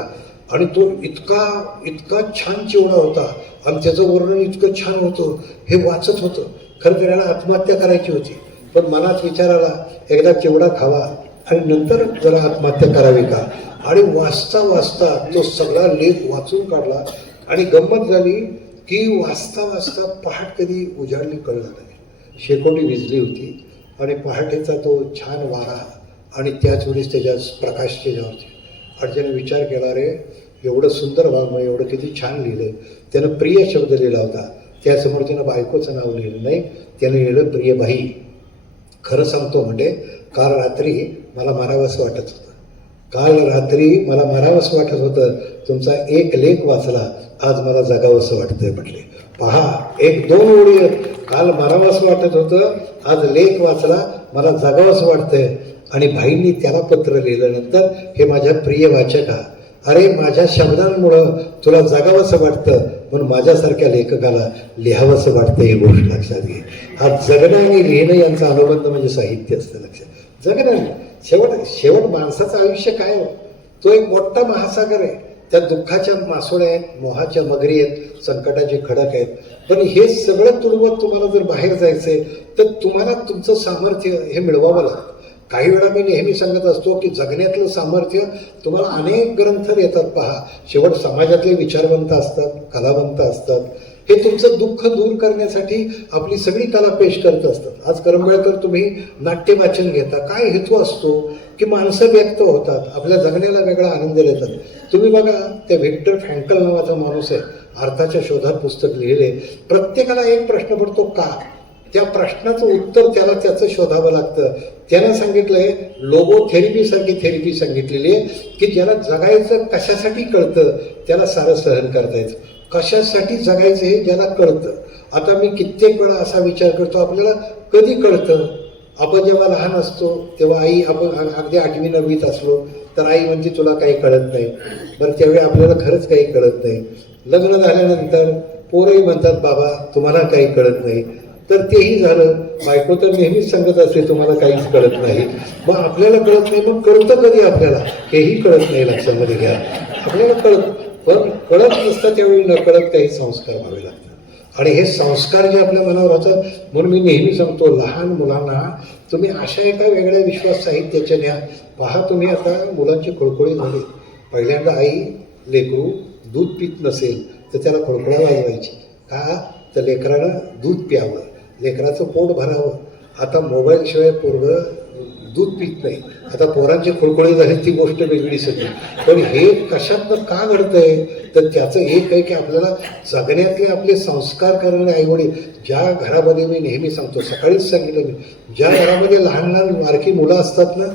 आणि तो इतका छान चिवडा होता आणि त्याचं वर्णन इतकं छान होतं, हे वाचत होतं. खरं तर याला आत्महत्या करायची होती, पण मनात विचार आला एकदा चिवडा खावा आणि नंतर जरा आत्महत्या करावी का. आणि वाचता वाचता तो सगळा लेख वाचून काढला. आणि गंमत झाली की वाचता वाचता पहाट कधी उजाडली कळलं नाही. शेकोटी विजली होती आणि पहाटेचा तो छान वारा आणि त्याच वेळेस त्याच्या प्रकाश त्याच्यावरती. आणि त्याने विचार केला, रे एवढं सुंदर वाङ्मय, एवढं किती छान लिहिलं. त्यानं प्रिय शब्द लिहिला होता, त्यासमोर त्यानं बायकोचं नाव लिहिलं नाही, त्यानं लिहिलं प्रिय बाई. खरं सांगतो म्हणजे काल रात्री मला मारावंसं वाटत होतं. काल रात्री मला मारावंसं वाटत होतं. तुमचा एक लेख वाचला, आज मला जगावंसं वाटतंय म्हटले. पहा, 1-2 ओळी काल मारावंसं वाटत होतं, आज लेख वाचला, मला जगावंसं वाटतंय. आणि भाईंनी त्याला पत्र लिहिल्यानंतर, हे माझ्या प्रिय वाचका, अरे माझ्या शब्दांमुळं तुला जगावंसं वाटतं, म्हणून माझ्यासारख्या लेखकाला लिहावंसं वाटतं. ही गोष्ट लक्षात घे. हा जगणं आणि लिहिणं यांचा अनुबंध म्हणजे साहित्य असतं. लक्षात जगणं शेवट माणसाचं आयुष्य काय हो, तो एक मोठा महासागर आहे. त्यात दुःखाच्या मासोळ्या आहेत, मोहाच्या मगरी आहेत, संकटाचे खडक आहेत. पण हे सगळं तुडवत तुम्हाला जर बाहेर जायचंय तर तुम्हाला तुमचं सामर्थ्य हे मिळवावं लागतं. काही वेळा मी नेहमी सांगत असतो की जगण्यातलं सामर्थ्य तुम्हाला अनेक ग्रंथ येतात. पहा, शेवट समाजातले विचारवंत असतात, कलावंत असतात. हे तुमचं दुःख दूर करण्यासाठी आपली सगळी कला पेश करत असतात. आज करंबेळकर तुम्ही नाट्य वाचन घेता, काय हेतू असतो की माणसं व्यक्त होतात, आपल्या जगण्याला वेगळा आनंद देतात. तुम्ही बघा, त्या व्हिक्टर फ्रँकल नावाचा माणूस आहे, अर्थाच्या शोधात पुस्तक लिहिले. प्रत्येकाला एक प्रश्न पडतो, का? त्या प्रश्नाचं उत्तर त्याला त्याचं शोधावं लागतं. त्यानं सांगितलंय, लोगोथेरपी सारखी थेरपी सांगितलेली आहे की ज्याला जगायचं कशासाठी कळतं त्याला सारं सहन करता येतं. कशासाठी जगायचं हे ज्याला कळतं. आता मी कित्येक वेळा असा विचार करतो, आपल्याला कधी कळतं? आपण जेव्हा लहान असतो तेव्हा आई, आपण अगदी 8वी-9वीत असलो तर आई म्हणते तुला काही कळत नाही. बरं, त्यावेळी आपल्याला खरंच काही कळत नाही. लग्न झाल्यानंतर पोरंही म्हणतात बाबा तुम्हाला काही कळत नाही. तर तेही झालं. बायको तर नेहमीच सांगत असते तुम्हाला काहीच कळत नाही. मग आपल्याला कळत नाही, मग कळतं कधी आपल्याला हेही कळत नाही. लक्षामध्ये घ्या, आपल्याला पण कळत नसतं त्यावेळी न कळत काही संस्कार व्हावे लागतात. आणि हे संस्कार जे आपल्या मनावर होतात, म्हणून मी नेहमी सांगतो लहान मुलांना तुम्ही अशा एका वेगळ्या विश्वास साहित्याच्या न्या. पहा, तुम्ही आता मुलांची खोळखोळी झाली. पहिल्यांदा आई लेकरू दूध पित नसेल तर त्याला खोळखोळा वाजवायची. का? तर लेकरानं दूध प्यावं, लेकराचं पोट भरावं. आता मोबाईलशिवाय पोरगं दूध पित नाही. आता पोरांची खुळखुळी झाली ती गोष्ट वेगळी सगळी. पण हे कशातनं का घडतंय? तर त्याचं एक आहे की आपल्याला जगण्यातले आपले संस्कार करणारे आईवडील. ज्या घरामध्ये, मी नेहमी सांगतो, सकाळीच सांगितलं मी, ज्या घरामध्ये लहान लहान बारकी मुलं असतात ना,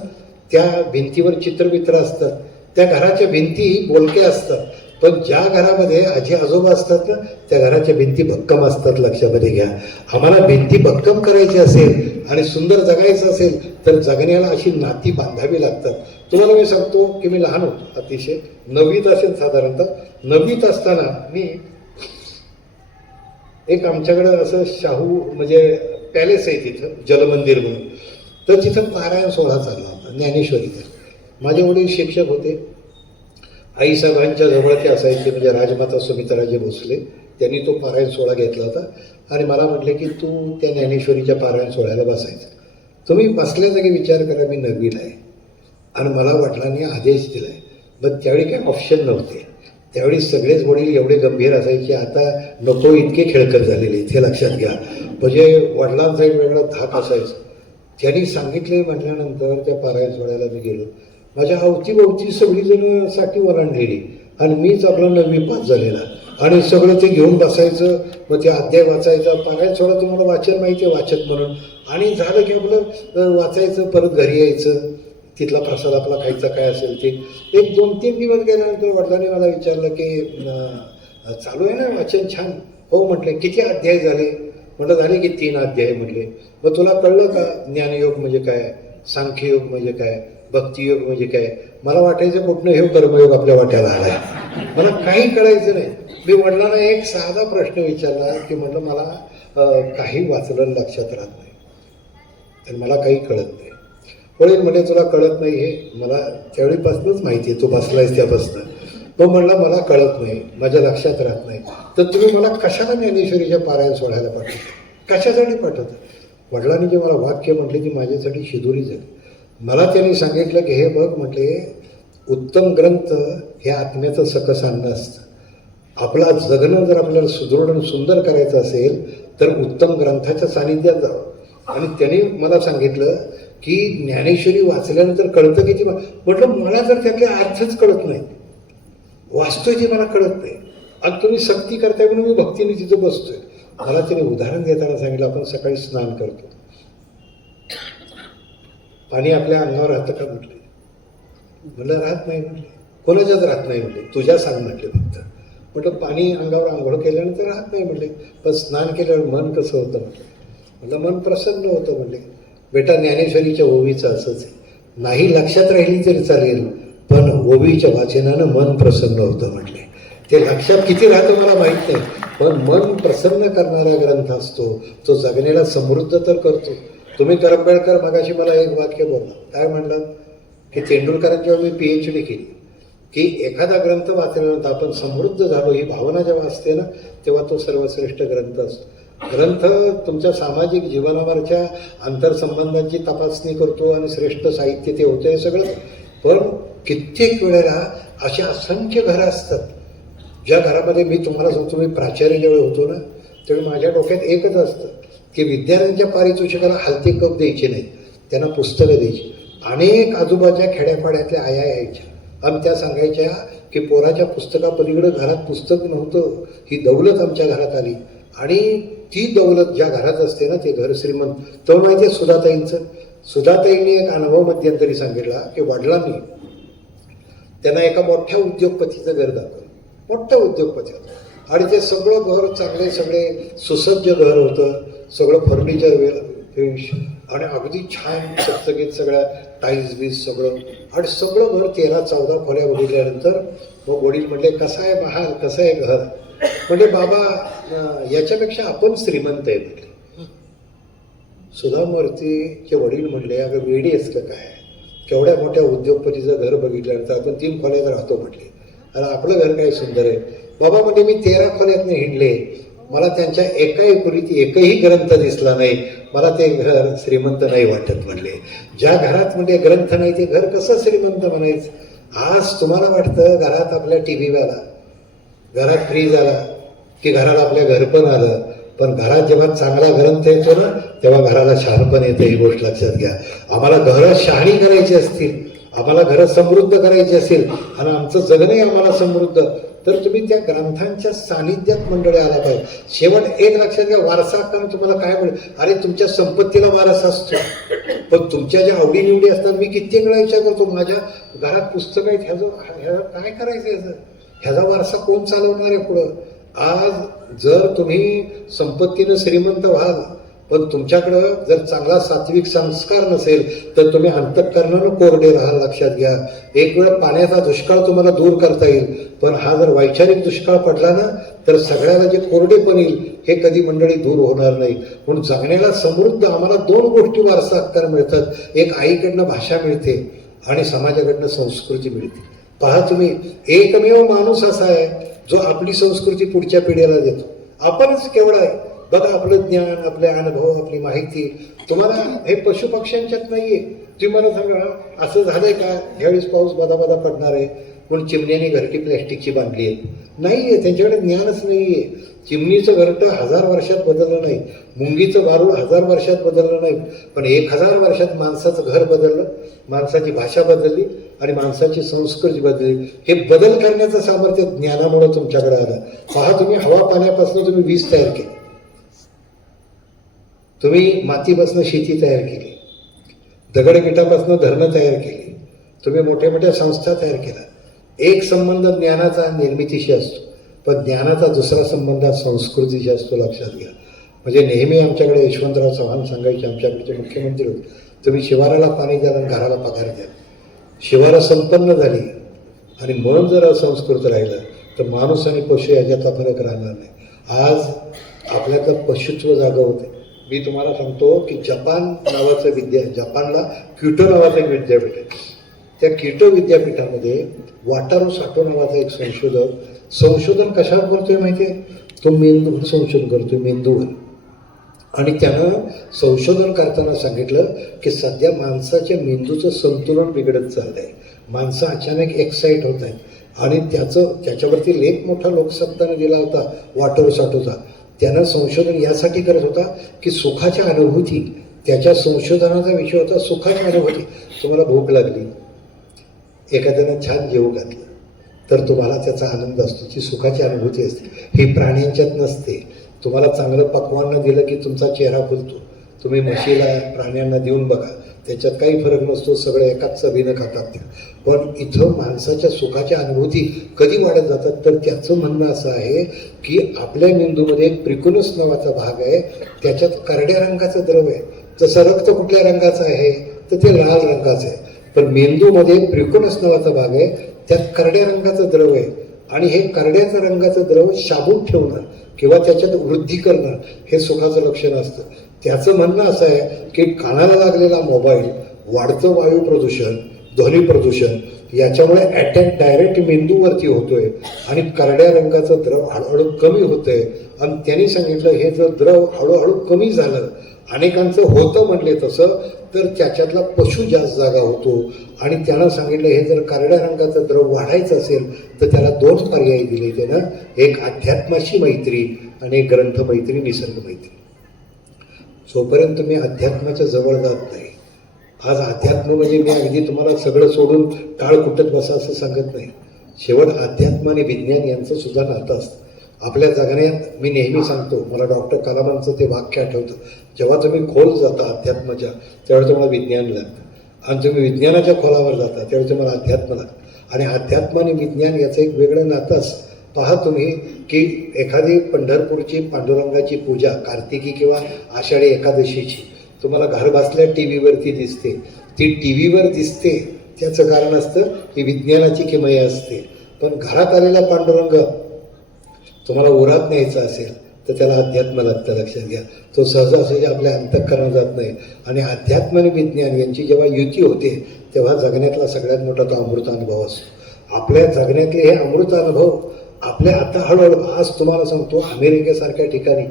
त्या भिंतीवर चित्रवित्र असतात, त्या घराच्या भिंती बोलक्या असतात. पण ज्या घरामध्ये आजी आजोबा असतात ना, त्या घराच्या भिंती भक्कम असतात. लक्षामध्ये घ्या, आम्हाला भिंती भक्कम करायची असेल आणि सुंदर जगायचं असेल तर जगण्याला अशी नाती बांधावी लागतात. तुम्हाला मी सांगतो की मी लहान होतो, अतिशय 9वीत असेल साधारणतः. 9वीत असताना मी एक आमच्याकडं असं शाहू म्हणजे पॅलेस आहे तिथं, जलमंदिर म्हणून. तर तिथं पारायण सोहळा चालला होता ज्ञानेश्वरीचा. माझे वडील शिक्षक होते. आईसाहेबांच्या जवळ ते असायचे, म्हणजे राजमाता सुमित्राजी भोसले. त्यांनी तो पारायण सोहळा घेतला होता आणि मला म्हटले की तू त्या ज्ञानेश्वरीच्या पारायण सोहळ्याला बसायचं. तुम्ही बसल्या जागी विचार करा, मी 9वीला आहे आणि मला वडिलांनी आदेश दिला आहे. पण त्यावेळी काही ऑप्शन नव्हते. त्यावेळी सगळेच वडील एवढे गंभीर असायचे, आता नको इतके खेळकर झालेले, इथे लक्षात घ्या. म्हणजे वडिलांचा एक वेगळा धाक असायचा. त्यांनी सांगितले म्हटल्यानंतर त्या पारायण सोहळ्याला मी गेलो. माझ्या अवतीभोवती सगळीजणं साठी ओलांडलेली आणि मीच आपला 9वी पास झालेला. आणि सगळं ते घेऊन बसायचं, मग ते अध्याय वाचायचा. पारायण सोहळा तुम्हाला वाचन माहिती आहे, वाचक म्हणून. आणि झालं की आपलं वाचायचं, परत घरी यायचं. तिथला प्रसाद आपला खायचा काय असेल ते. एक 2-3 दिवस गेल्यानंतर वडिलांनी मला विचारलं की चालू आहे ना वाचन? छान. हो म्हटले. किती अध्याय झाले? म्हटलं झाले की 3 अध्याय म्हटले. मग तुला कळलं का ज्ञानयोग म्हणजे काय, सांख्ययोग म्हणजे काय, भक्तियोग म्हणजे काय? मला वाटायचं कुठनं हे कर्मयोग आपल्या वाट्याला आलाय. मला काही कळायचं नाही. मी वडिलांना एक साधा प्रश्न विचारला की म्हटलं मला काही वाचलं लक्षात राहत नाही आणि मला काही कळत नाही. वडील म्हणजे तुला कळत नाही हे मला त्यावेळीपासूनच माहिती आहे, तू बसलायस त्यापासून. तो म्हणला मला कळत नाही, माझ्या लक्षात राहत नाही. तर तुम्ही मला कशाला ज्ञानेश्वरीच्या पारायण सोडायला पाठवता, कशासाठी पाठवता? वडिलांनी जे मला वाक्य म्हटले ती माझ्यासाठी शिदोरी झाली. मला त्यांनी सांगितलं की हे बघ म्हटले, उत्तम ग्रंथ हे आत्म्याचं सकस अन्न असतं. आपला जगणं जर आपल्याला सुदृढ आणि सुंदर करायचं असेल तर उत्तम ग्रंथाच्या सानिध्यात जावं. आणि त्यांनी मला सांगितलं की ज्ञानेश्वरी वाचल्यानंतर कळतं की ती, म्हटलं मला तर त्यातले अर्थच कळत नाही, वाचतोय ते मला कळत नाही. आणि तुम्ही सक्ती करताय म्हणून मी भक्तीने तिथं बसतोय. मला त्याने उदाहरण देताना सांगितलं, आपण सकाळी स्नान करतो, पाणी आपल्या अंगावर राहतं का म्हटले. म्हटलं राहत नाही म्हटले. कोणाच्याच राहत नाही म्हटले, तुझ्या सांग म्हटले फक्त. म्हटलं पाणी अंगावर आंघोळ केल्यानंतर राहत नाही म्हटले, पण स्नान केल्यावर मन कसं होतं म्हटले. म्हटलं मन प्रसन्न होतं म्हटले. बेटा ज्ञानेश्वरीच्या ओवीचं असंच आहे, नाही लक्षात राहिली तरी चालेल पण ओवीच्या वाचनानं मन प्रसन्न होतं म्हटले. ते लक्षात किती राहतं मला माहीत नाही, पण मन प्रसन्न करणारा ग्रंथ असतो, तो जगण्याला समृद्ध तर करतो. तुम्ही करंबेळकर मगाशी मला एक वाक्य बोलला, काय म्हणलं की तेंडुलकरांची जेव्हा मी PhD केली की एखादा ग्रंथ वाचल्यानंतर आपण समृद्ध झालो ही भावना जेव्हा असते ना, तेव्हा तो सर्वश्रेष्ठ ग्रंथ असतो. ग्रंथ तुमच्या सामाजिक जीवनावरच्या आंतरसंबंधांची तपासणी करतो आणि श्रेष्ठ साहित्य ते होतं हे सगळं. पण कित्येक वेळेला असे असंख्य घरं असतात ज्या घरामध्ये, मी तुम्हाला सांगतो, मी प्राचार्य जेव्हा होतो ना तेव्हा माझ्या डोक्यात एकच असतं की विद्यार्थ्यांच्या पारितोषिकाला हलते कप द्यायचे नाहीत, त्यांना पुस्तकं द्यायची. अनेक आजूबाजूच्या खेड्यापाड्यातल्या आया यायच्या आणि त्या सांगायच्या की पोराच्या पुस्तकापलीकडं घरात पुस्तक नव्हतं, ही दौलत आमच्या घरात आली. आणि ती दौलत ज्या घरात असते ना ते घर श्रीमंत. तर माहिती आहे सुधाताईंचं, सुधाताईंनी एक अनुभव मध्यंतरी सांगितला की वडिलांनी त्यांना एका मोठ्या उद्योगपतीचं घर दाखवलं, मोठ्या उद्योगपतीचं. आणि ते सगळं घर चांगले, सगळे सुसज्ज घर होतं, सगळं फर्निचर फिनिश आणि अगदी छान चकचकीत सगळ्या टाईल्स बीज सगळं. आणि सगळं घर 13-14 खोल्या बघितल्यानंतर मग वडील म्हणले, कसं आहे महाल, कसं आहे घर? म्हणजे बाबा याच्यापेक्षा आपण श्रीमंत आहे म्हटले. सुधामूर्तीचे वडील म्हणले, अगं वेडी आहेस का काय, केवढ्या मोठ्या उद्योगपतीचं घर बघितल्यानंतर आपण 3 खोल्यात राहतो म्हटले, आणि आपलं घर काय सुंदर आहे. बाबा म्हणजे मी 13 खोल्यातनं हिंडले, मला त्यांच्या एकाही खोलीत एकही ग्रंथ दिसला नाही, मला ते घर श्रीमंत नाही वाटत म्हणले. ज्या घरात म्हणजे ग्रंथ नाही ते घर कसं श्रीमंत म्हणायचं? आज तुम्हाला वाटतं घरात आपल्या TV आला, घरात फ्रीज आला की घराला आपल्या घरपण आलं, पण घरात जेव्हा चांगला ग्रंथ येतो ना तेव्हा घराला शहाणपण येतं, ही गोष्ट लक्षात घ्या. आम्हाला घरं शहाणी करायची असतील, आम्हाला घरं समृद्ध करायची असेल आणि आमचं जगणंही आम्हाला समृद्ध, तर तुम्ही त्या ग्रंथांच्या सानिध्यात मंडळी आला पाहिजे. शेवट एक लक्षात घ्या, वारसा हक्कानं तुम्हाला काय मिळेल? अरे तुमच्या संपत्तीला वारसा असतो, पण तुमच्या ज्या आवडीनिवडी असतात, मी कित्येक वेळा विचार करतो, माझ्या घरात पुस्तकं आहेत, ह्याचं काय करायचं, याचं ह्याचा वारसा कोण चालवणार आहे पुढं? आज जर तुम्ही संपत्तीनं श्रीमंत व्हाल पण तुमच्याकडं जर चांगला सात्विक संस्कार नसेल तर तुम्ही अंतःकरणानं कोरडे राहाल. लक्षात घ्या, एक वेळ पाण्याचा दुष्काळ तुम्हाला दूर करता येईल, पण हा जर वैचारिक दुष्काळ पडला ना तर सगळ्याला जे कोरडेपण येईल हे कधी मंडळी दूर होणार नाही. म्हणून जगण्याला समृद्ध आम्हाला 2 गोष्टी वारसा हक्कानं मिळतात, एक आईकडनं भाषा मिळते आणि समाजाकडनं संस्कृती मिळते. पहा तुम्ही, एकमेव माणूस असा आहे जो आपली संस्कृती पुढच्या पिढीला देतो. आपणच केवढा आहे बघा, आपलं ज्ञान, आपले अनुभव, आपली माहिती तुम्हाला हे पशुपक्ष्यांच्यात नाहीये. तुम्ही मला सांगा, असं झालंय का ह्यावेळेस पाऊस बदा पडणार आहे म्हणून चिमण्याने घरटी प्लॅस्टिकची बांधली आहेत? नाहीये, त्यांच्याकडे ज्ञानच नाहीये. चिमणीचं घरटं 1000 वर्षात बदललं नाही, मुंगीचं वारूळ 1000 वर्षात बदललं नाही, पण 1000 वर्षात माणसाचं घर बदललं, माणसाची भाषा बदलली आणि माणसाची संस्कृती बदलली. हे बदल करण्याचं सामर्थ्य ज्ञानामुळे तुमच्याकडे आलं. पहा तुम्ही, हवा पाण्यापासून तुम्ही वीज तयार केली, तुम्ही मातीपासून शेती तयार केली, दगडविटापासून धरणं तयार केली, तुम्ही मोठ्या मोठ्या संस्था तयार केल्या. एक संबंध ज्ञानाचा निर्मितीशी असतो, पण ज्ञानाचा दुसरा संबंध संस्कृतीशी असतो. लक्षात घ्या. म्हणजे नेहमी आमच्याकडे यशवंतराव चव्हाण सांगायचे, आमच्याकडचे मुख्यमंत्री होते, तुम्ही शिवाराला पाणी द्या आणि घराला पगार द्या. शिवारं संपन्न झाली आणि मन जर असंस्कृत राहिलं तर माणूस आणि पशु याच्यातला फरक राहणार नाही. आज आपल्याकडं पशुत्व जागा होते. मी तुम्हाला सांगतो की जपान नावाचं जपानला क्योटो नावाचं एक विद्यापीठ आहे. त्या कीटो विद्यापीठामध्ये वाटारो साटो नावाचा एक संशोधन कशावर करतोय माहिती आहे? तो मेंदूवर संशोधन करतोय, मेंदूवर. आणि त्यानं संशोधन करताना सांगितलं की सध्या माणसाच्या मेंदूचं संतुलन बिघडत चाललंय, माणसं अचानक एक्साईट होत आहेत. आणि त्याच्यावरती लेख मोठा लोकसत्तानं दिला होता वाटारो साटोचा. त्यानं संशोधन यासाठी करत होता की सुखाच्या अनुभूती, त्याच्या संशोधनाचा विषय होता सुखाची अनुभूती. तुम्हाला भूक लागली, एखाद्यानं छान जेवू घातलं तर तुम्हाला त्याचा आनंद असतो, ती सुखाची अनुभूती असते. ही प्राण्यांच्यात नसते. तुम्हाला चांगलं पक्वान्न दिलं की तुमचा चेहरा फुलतो. तुम्ही म्हशीला, प्राण्यांना देऊन बघा, त्याच्यात काही फरक नसतो, सगळे एकाच चवीनं खातात. पण इथं माणसाच्या सुखाच्या अनुभूती कधी वाढत जातात? तर त्याचं म्हणणं असं आहे की आपल्या मेंदूमध्ये एक प्रिकुनस नावाचा भाग आहे, त्याच्यात करड्या रंगाचं द्रव आहे. जसं रक्त कुठल्या रंगाचं आहे तर ते लाल रंगाचं आहे. पण मेंदूमध्ये प्रिकुनस नावाचा भाग आहे, त्यात करड्या रंगाचं द्रव आहे. आणि हे करड्याचं रंगाचं द्रव शाबूत ठेवणं किंवा त्याच्यात वृद्धी करणं हे सुखाचं लक्षण असतं. त्याचं म्हणणं असं आहे की कानाला लागलेला मोबाईल, वाढतं वायू प्रदूषण, ध्वनी प्रदूषण याच्यामुळे अटॅक डायरेक्ट मेंदूवरती होतोय आणि करड्या रंगाचं द्रव हळूहळू कमी होतंय. आणि त्यांनी सांगितलं हे जर द्रव हळूहळू कमी झालं, अनेकांचं होतं म्हणले तसं, तर त्याच्यातला पशु जास्त जागा होतो. आणि त्यानं सांगितलं हे जर करड्या रंगाचं द्रव वाढायचं असेल तर त्याला 2 पर्याय दिले त्यानं, एक अध्यात्माची मैत्री आणि एक ग्रंथ मैत्री, निसर्ग मैत्री. जोपर्यंत तुम्ही अध्यात्माच्या जवळ जात नाही, आज अध्यात्म म्हणजे मी अगदी तुम्हाला सगळं सोडून टाळ कुटत बसा असं सांगत नाही. शेवट अध्यात्म आणि विज्ञान यांचं सुद्धा नातं असतं. आपल्या जगण्यात मी नेहमी सांगतो, मला डॉक्टर कलामांचं ते वाक्य आठवतं, जेव्हा तुम्ही खोल जाता अध्यात्माच्या त्यावेळी तुम्हाला विज्ञान लागतं, आणि तुम्ही विज्ञानाच्या खोलावर जाता त्यावेळी तुम्हाला अध्यात्म लागतं. आणि अध्यात्म आणि विज्ञान याचं एक वेगळं नातं असतं. पहा तुम्ही की एखादी पंढरपूरची पांडुरंगाची पूजा कार्तिकी किंवा आषाढी एकादशीची तुम्हाला घर बसल्या टी व्हीवरती दिसते. ती टी व्हीवर दिसते त्याचं कारण असतं की विज्ञानाची किमया असते. पण घरात आलेला पांडुरंग तुम्हाला उरात न्यायचा असेल तर त्याला अध्यात्म लागतं, लक्षात घ्या. तो सहजासहजी आपल्या अंतःकरणात जात नाही. आणि अध्यात्म आणि विज्ञान यांची जेव्हा युती होते तेव्हा जगण्यातला सगळ्यात मोठा तो अमृत अनुभव असतो. आपल्या जगण्यातले हे अमृत अनुभव आपल्या आता हळूहळू, आज तुम्हाला सांगतो अमेरिकेसारख्या ठिकाणी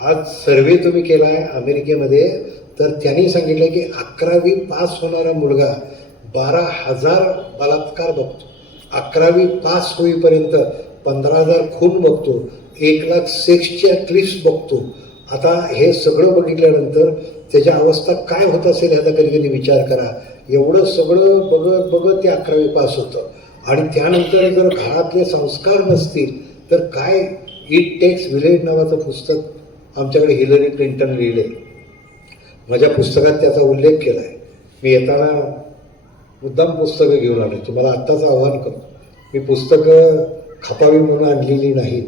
आज सर्वे तुम्ही केला आहे अमेरिकेमध्ये, तर त्यांनी सांगितलं की 11वी पास होणारा मुलगा 12,000 बलात्कार बघतो, 11वी पास होईपर्यंत 15,000 खून बघतो, 1,00,000 सेक्सच्या क्लिप्स बघतो. आता हे सगळं बघितल्यानंतर त्याची अवस्था काय होत असेल ह्याचा कधी कधी विचार करा. एवढं सगळं बघत बघत ते 11वी पास होतं. आणि त्यानंतर जर घरातले संस्कार नसतील तर काय, इट टेक्स विलेज नावाचं पुस्तक आमच्याकडे हिलरी क्लिंटन लिहिलं आहे. माझ्या पुस्तकात त्याचा उल्लेख केला आहे. मी येताना मुद्दाम पुस्तकं घेऊन आलो. तुम्हाला आत्ताच आव्हान करतो, मी पुस्तकं खपावी म्हणून आणलेली नाहीत.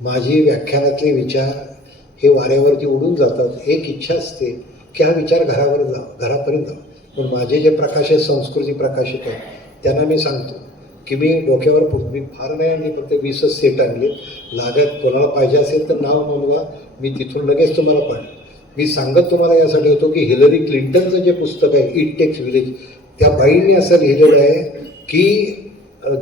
माझी व्याख्यानातले विचार हे वाऱ्यावरती उडून जातात. एक इच्छा असते की हा विचार घरावर जावा, घरापर्यंत जावा. पण माझे जे प्रकाश आहेत, संस्कृती प्रकाशित आहेत, त्यांना मी सांगतो की मी डोक्यावर मी फार नाही आणली, फक्त 20च सेट आणले. लागत कोणाला पाहिजे असेल तर नाव नोंदवा, मी तिथून लगेच तुम्हाला पाठवेन. मी सांगत तुम्हाला यासाठी होतो की हिलरी क्लिंटनचं जे पुस्तक आहे इट टेक्स विलेज, त्या बाईंनी असं लिहिलेलं आहे की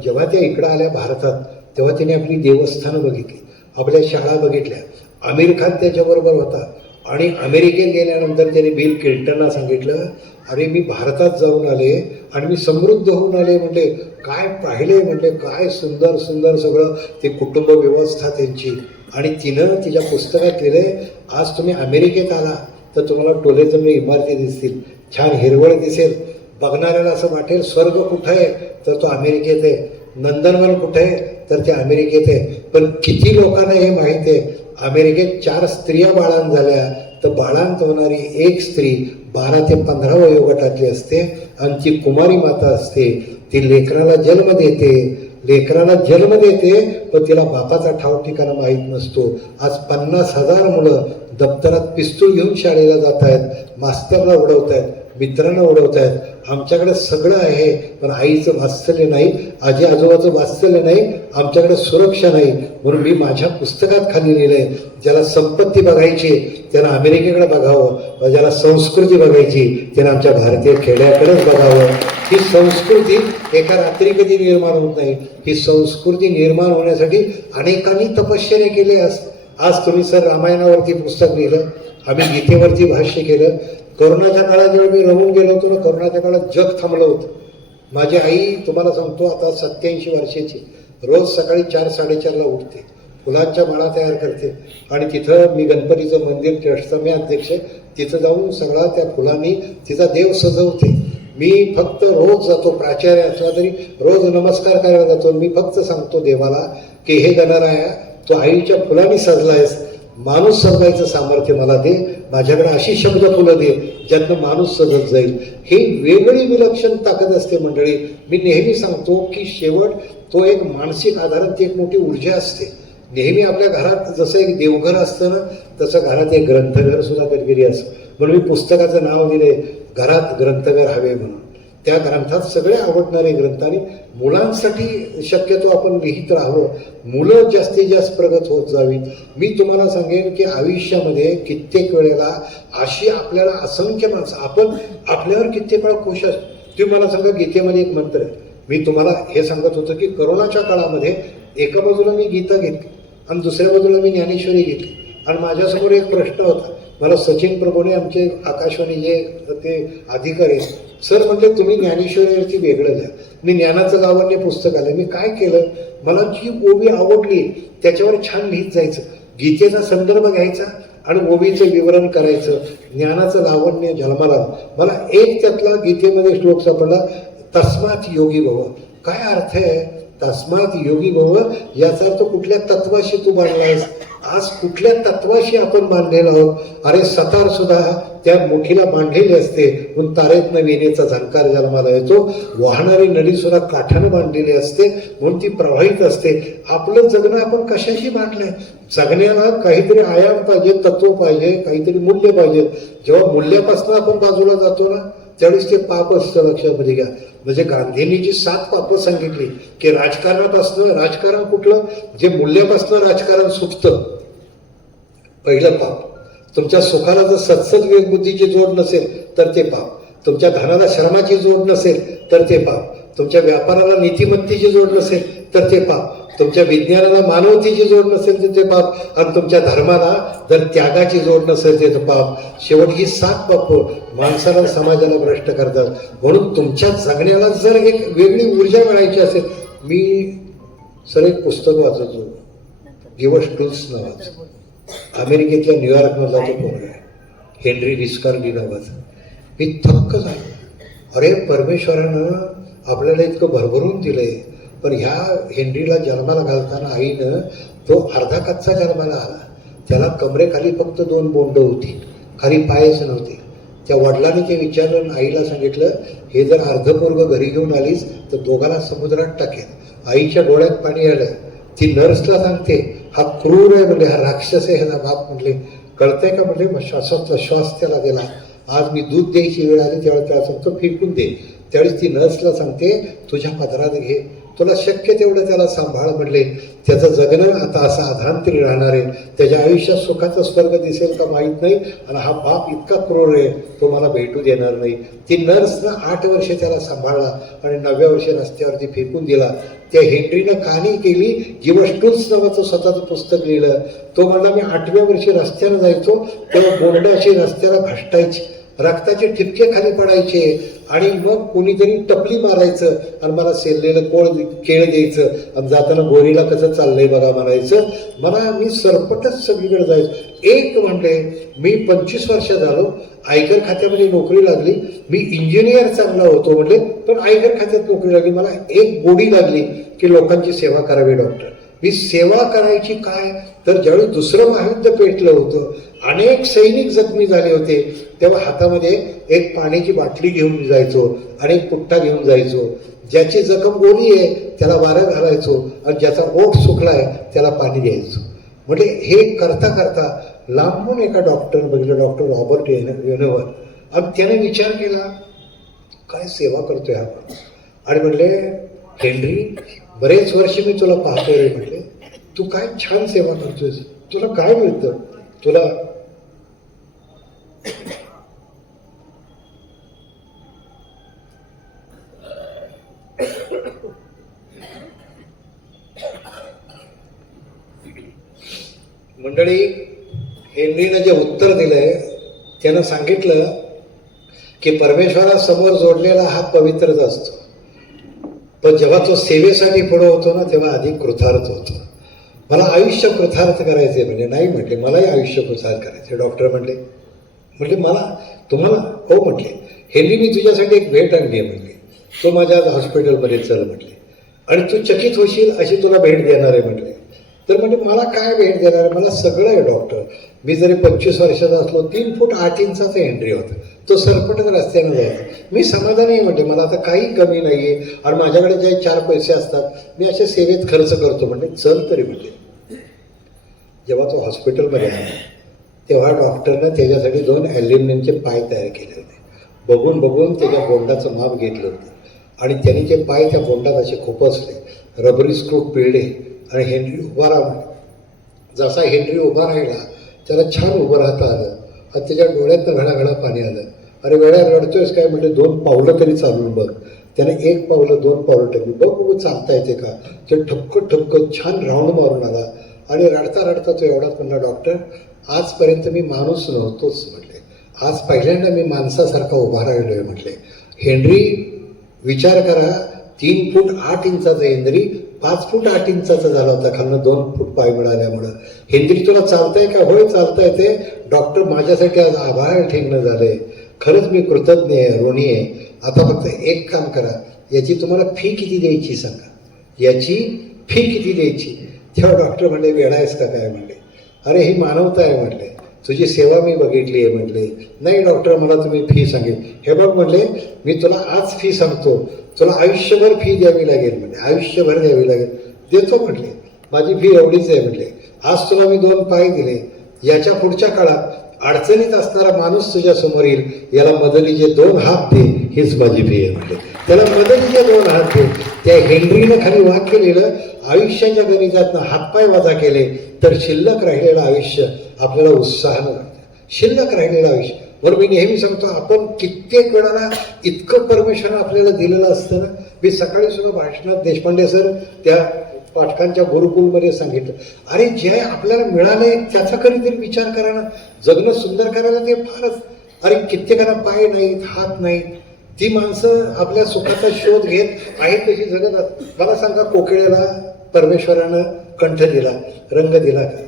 जेव्हा त्या इकडं आल्या भारतात तेव्हा तिने आपली देवस्थानं बघितली, आपल्या शाळा बघितल्या. आमिर खान त्याच्याबरोबर होता. आणि अमेरिकेत गेल्यानंतर त्याने बिल क्लिंटनला सांगितलं, अरे मी भारतात जाऊन आले आणि मी समृद्ध होऊन आले. म्हणले काय पाहिले, म्हणले काय सुंदर सुंदर सगळं ते कुटुंब व्यवस्था त्यांची. आणि तिनं तिच्या पुस्तकात लिहिले, आज तुम्ही अमेरिकेत आला तर तुम्हाला टोलेजमले इमारती दिसतील, छान हिरवळ दिसेल, बघणाऱ्याला असं वाटेल स्वर्ग कुठं आहे तर तो अमेरिकेत आहे, नंदनवन कुठे आहे तर ते अमेरिकेत आहे. पण किती लोकांना हे माहीत आहे, अमेरिकेत 4 स्त्रिया बाळांत झाल्या तर बाळांत होणारी एक स्त्री 12 ते 15 वयोगटातली असते आणि ती कुमारी माता असते. ती लेकराला जन्म देते पण तिला बापाचा ठाव ठिकाणा माहीत नसतो. आज 50,000 मुलं दप्तरात पिस्तूल घेऊन शाळेला जात आहेत, मास्तरला उडवत आहेत. मित्रांना उडवत आहेत. आमच्याकडे सगळं आहे पण आईचं वात्सल्य नाही, आजी आजोबाचं वात्सल्य नाही, आमच्याकडे सुरक्षा नाही. म्हणून मी माझ्या पुस्तकात खाली लिहिलंय, ज्याला संपत्ती बघायची त्यानं अमेरिकेकडे बघावं, ज्याला संस्कृती बघायची त्यानं आमच्या भारतीय खेड्याकडेच बघावं. ही संस्कृती एका रात्री कधी निर्माण होत नाही. ही संस्कृती निर्माण होण्यासाठी अनेकांनी तपश्चर्या केली. आज तुम्ही सर रामायणावरती पुस्तक लिहिलं, आम्ही गीतेवरती भाष्य केलं. कोरोनाच्या काळात जेव्हा मी रमून गेलो होतो ना, कोरोनाच्या काळात जग थांबलं होतं. माझी आई तुम्हाला सांगतो आता 87 वर्षाची, रोज सकाळी 4-4:30ला उठते, फुलांच्या माळा तयार करते आणि तिथं मी गणपतीचं मंदिर ट्रस्टचा मी अध्यक्ष, तिथं जाऊन सगळा त्या फुलांनी तिचा देव सजवते. मी फक्त रोज जातो, प्राचार्य असला तरी रोज नमस्कार करायला जातो. मी फक्त सांगतो देवाला की हे गणराया, तो आईच्या फुलांनी सजलायस, माणूस सजवायचं सामर्थ्य मला दे, माझ्याकडे अशी शब्द फुलं दे ज्यातनं माणूस सजत जाईल. ही वेगळी विलक्षण ताकद असते मंडळी. मी नेहमी सांगतो की शेवट तो एक मानसिक आधारात एक मोठी ऊर्जा असते. नेहमी आपल्या घरात जसं एक देवघर असतं ना, तसं घरात एक ग्रंथघर सुद्धा कधीकधी असतं. म्हणून मी पुस्तकाचं नाव दिले घरात ग्रंथघर हवे म्हणून. त्या ग्रंथात सगळे आवडणारे ग्रंथ आणि मुलांसाठी शक्यतो आपण लिहित राहावं, मुलं जास्तीत जास्त प्रगत होत जावीत. मी तुम्हाला सांगेन की आयुष्यामध्ये कित्येक वेळेला अशी आपल्याला असंख्य माणसं, आपण आपल्यावर कित्येक वेळा खुश असतो. तुम्ही मला सांगा, गीतेमध्ये एक मंत्र आहे. मी तुम्हाला हे सांगत होतो की करोनाच्या काळामध्ये एका बाजूला मी गीता घेतली आणि दुसऱ्या बाजूला मी ज्ञानेश्वरी घेतली आणि माझ्यासमोर एक प्रश्न होता. मला सचिन प्रभूने, आमचे आकाशवाणी जे ते अधिकारी, सर म्हटले तुम्ही ज्ञानेश्वरीवरती वेगळं द्या. मी ज्ञानाचं लावण्य पुस्तक आलं. मी काय केलं, मला जी ओवी आवडली त्याच्यावर छान लिहित जायचं, गीतेचा संदर्भ घ्यायचा आणि ओवीचं विवरण करायचं, ज्ञानाचं लावण्य जन्माला आलं. मला एक त्यातला गीतेमध्ये श्लोक सापडला, तस्मात योगी भव. काय अर्थ आहे तस्मात योगी भव? याचा अर्थ कुठल्या तत्वाशी तू बांधलायस. आज कुठल्या तत्वाशी आपण बांधलेलो आहोत? अरे सतार सुद्धा त्या मुठीला बांधलेली असते, म्हणून तारेतनं विणेचा झंकार जन्माला येतो. वाहणारी नदी सुद्धा काठानं बांधलेली असते, म्हणून ती प्रवाहित असते. आपलं जगणं आपण कशाशी बांधलंय? जगण्याला काहीतरी आयाम पाहिजे, तत्व पाहिजे, काहीतरी मूल्य पाहिजे. जेव्हा मूल्यापासून आपण बाजूला जातो ना, त्यावेळेस ते पाप असतं. लक्षामध्ये घ्या. म्हणजे गांधींनी जी 7 पापं सांगितली की राजकारणापासून, राजकारण कुठलं, जे मूल्यापासून राजकारण सुटतं. पहिलं पाप, तुमच्या सुखाला जर सत्सद विवेकबुद्धीची जोड नसेल तर ते पाप, तुमच्या धनाला श्रमाची जोड नसेल तर ते पाप, तुमच्या व्यापाराला नीतिमत्तेची जोड नसेल तर ते पाप, तुमच्या विज्ञानाला मानवतेची जोड नसेल तर ते पाप, आणि तुमच्या धर्माला जर त्यागाची जोड नसेल तर पाप. शेवट ही 7 पाप माणसाला, समाजाला भ्रष्ट करतात. म्हणून तुमच्या जगण्याला जर एक वेगळी ऊर्जा मिळायची असेल, मी सर एक पुस्तक वाचतो, गिव्हस टूल्स नावाचं, अमेरिकेतल्या न्यूयॉर्कमधला तो पोरगा आहे, हेनरी रिस्कार्डी नावाचा. मी थक्क झालो. अरे परमेश्वरानं आपल्याला इतकं भरभरून दिलंय, पण ह्या हेनरीला जन्माला घालताना आईनं तो अर्धा कच्चा जन्माला आला. त्याला कमरेखाली फक्त 2 बोंड होती, खाली पायच नव्हते. त्या वडिलांनी ते विचारलं, आईला सांगितलं, हे जर अर्ध पोरगं घरी घेऊन आलीस तर दोघांना समुद्रात टाकेल. आईच्या डोळ्यात पाणी आलं. ती नर्सला सांगते, हा क्रूर आहे म्हणजे, हा राक्षस आहे, ह्याचा बाप म्हटले. कळतंय का म्हणजे? मग श्वासातला श्वास त्याला दिला. आज मी दूध द्यायची वेळ आली त्यावेळेस त्याला सांगतो फेकून दे. त्यावेळेस ती नर्सला सांगते, तुझ्या पदरात घे, तुला शक्य तेवढं त्याला सांभाळ म्हणले. त्याचं जगणं आता असं अधांतरी राहणार आहे. त्याच्या आयुष्यात सुखाचा स्वर्ग दिसेल का माहीत नाही, आणि हा बाप इतका क्रूर आहे, तो मला भेटू देणार नाही. ती नर्सनं 8 वर्षे त्याला सांभाळला आणि 9व्या वर्षी रस्त्यावरती फेकून दिला. त्या हेनरीनं कहाणी केली, गिव्हस टूल्स नावाचं स्वतःचं पुस्तक लिहिलं. तो म्हणला, मी 8व्या वर्षी रस्त्यानं जायचो तेव्हा बोंड अशी रस्त्याला घासटायची, रक्ताचे ठिपके खाली पडायचे, आणि मग कोणीतरी टपली मारायचं आणि मला सेललेलं केळ द्यायचं, आणि जाताना गोरीला कसं चाललंय बघा म्हणायचं. मला मी सरपटच सगळीकडे जायचं. एक म्हणले, मी 25 वर्ष झालो, आयकर खात्यामध्ये नोकरी लागली, मी इंजिनियर चांगला होतो म्हणले, पण आयकर खात्यात नोकरी लागली. मला एक गोडी लागली की लोकांची सेवा करावी. डॉक्टर, मी सेवा करायची काय, तर ज्यावेळी दुसरं महायुद्ध पेटलं होतं, अनेक सैनिक जखमी झाले होते, तेव्हा हातामध्ये एक पाण्याची बाटली घेऊन जायचो आणि एक पुट्टा घेऊन जायचो. ज्याची जखम ओली आहे त्याला वारं घालायचो, आणि ज्याचा ओठ सुकलाय त्याला पाणी द्यायचो. म्हणजे हे करता करता लांबून एका डॉक्टर बघितलं, डॉक्टर रॉबर्ट येनवर. आणि त्याने विचार केला काय सेवा करतोय आपण, आणि म्हणले हेनरी बरेच वर्ष मी तुला पाहतोय रे, म्हटले तू काय छान सेवा करतोयस, तुला काय मिळतं, तुला मंडळी हेनरीनं जे उत्तर दिलंय त्यानं सांगितलं की परमेश्वरासमोर जोडलेला हा पवित्रच असतो, पण जेव्हा तो सेवेसाठी पुढे होतो ना तेव्हा अधिक कृतार्थ होतो. मला आयुष्य कृतार्थ करायचे म्हणजे नाही म्हटले, मलाही आयुष्य कृतार्थ करायचे. डॉक्टर म्हटले मला तुम्हाला हो म्हटले, हेनरी मी तुझ्यासाठी एक भेट आणली आहे म्हटले, तो माझ्या आज हॉस्पिटलमध्ये चल म्हटले आणि तू चकित होशील अशी तुला भेट देणार आहे म्हटले. तर म्हणजे मला काय भेट देणार आहे, मला सगळं आहे डॉक्टर. मी जरी 25 वर्षाचा असलो 3 फूट 8 इंचाचा हेनरी होता, तो सरपटत रस्त्यानं जायचा. मी समाधानी आहे म्हटले, मला आता काही कमी नाही आहे आणि माझ्याकडे जे 4 पैसे असतात मी अशा सेवेत खर्च करतो म्हटले, चल तरी म्हटले. जेव्हा तो हॉस्पिटलमध्ये आला तेव्हा डॉक्टरनं त्याच्यासाठी 2 ॲल्युमिनियमचे पाय तयार केले होते. बघून बघून त्याच्या बोंडाचं माप घेतलं होतं आणि त्यांनी ते पाय त्या बोंडात असे खुपसले, रबरी स्क्रू पिळले आणि हेनरी उभा राहिला. जसा हेनरी उभा राहिला त्याला छान उभं राहता आलं आणि त्याच्या डोळ्यातनं घडाघडा पाणी आलं. अरे वेळा रडतोयस काय म्हटले, 2 पावलं तरी चालून बघ. त्याने 1 पावलं 2 पावलं टाकली, बघ चालता येते का. ते ठपकं छान राऊंड मारून आला आणि रडता रडता तो एवढाच म्हणला, डॉक्टर आजपर्यंत मी माणूस नव्हतोच म्हटले, आज पहिल्यांदा मी माणसासारखा उभा राहिलो आहे म्हटले. हेनरी विचार करा, 3 फूट 8 इंचाचा हेनरी 5 फूट 8 इंचाचा झाला होता, खालनं 2 फूट पाय मिळाल्यामुळं. हेनरी तुला चालता आहे का. होय चालता येते डॉक्टर, माझ्यासाठी आज आभाळ ठेंगणं झालंय, खरंच मी कृतज्ञ आहे, ऋणी आहे. आता फक्त एक काम करा, याची तुम्हाला फी किती द्यायची सांगा, याची फी किती द्यायची. तेव्हा डॉक्टर म्हणले, वेडा आहेस का काय म्हणले, अरे ही मानवता आहे म्हटले, तुझी सेवा मी बघितली आहे म्हटले. नाही डॉक्टर मला तुम्ही फी सांगेल. हे बघ म्हणले, मी तुला आज फी सांगतो, तुला आयुष्यभर फी द्यावी लागेल म्हणजे आयुष्यभर द्यावी लागेल. देतो म्हटले, माझी फी एवढीच आहे म्हटले. आज तुला मी 2 पाय दिले, याच्या पुढच्या काळात अडचणीत असणारा माणूस तुझ्या समोर येईल, याला मदतीचे 2 हात दे, हीच माझी फी आहे म्हटले. त्याला मदतीचे 2 हात दे. त्या हेनरीनं खाली वाक्य लिहिलं, आयुष्याच्या गणितातनं हातपाय वजा केले तर शिल्लक राहिलेलं आयुष्य आपल्याला उत्साहानं लागतं. शिल्लक राहिलेलं आयुष्य. बरं मी नेहमी सांगतो, आपण कित्येक वेळाला इतकं परमेश्वरानं आपल्याला दिलेलं असतं ना. मी सकाळी सुद्धा भाषणात देशपांडे सर त्या पाठकांच्या गुरुकुलमध्ये सांगितलं, अरे जे आपल्याला मिळालंय त्याचा कधीतरी विचार करा ना. जगणं सुंदर करायला ते फारच, अरे कित्येकांना पाय नाहीत, हात नाहीत, ती माणसं आपल्या सुखाचा शोध घेत आहेत तशी जगत असतात. मला सांगा, कोकिळेला परमेश्वरानं कंठ दिला, रंग दिला का.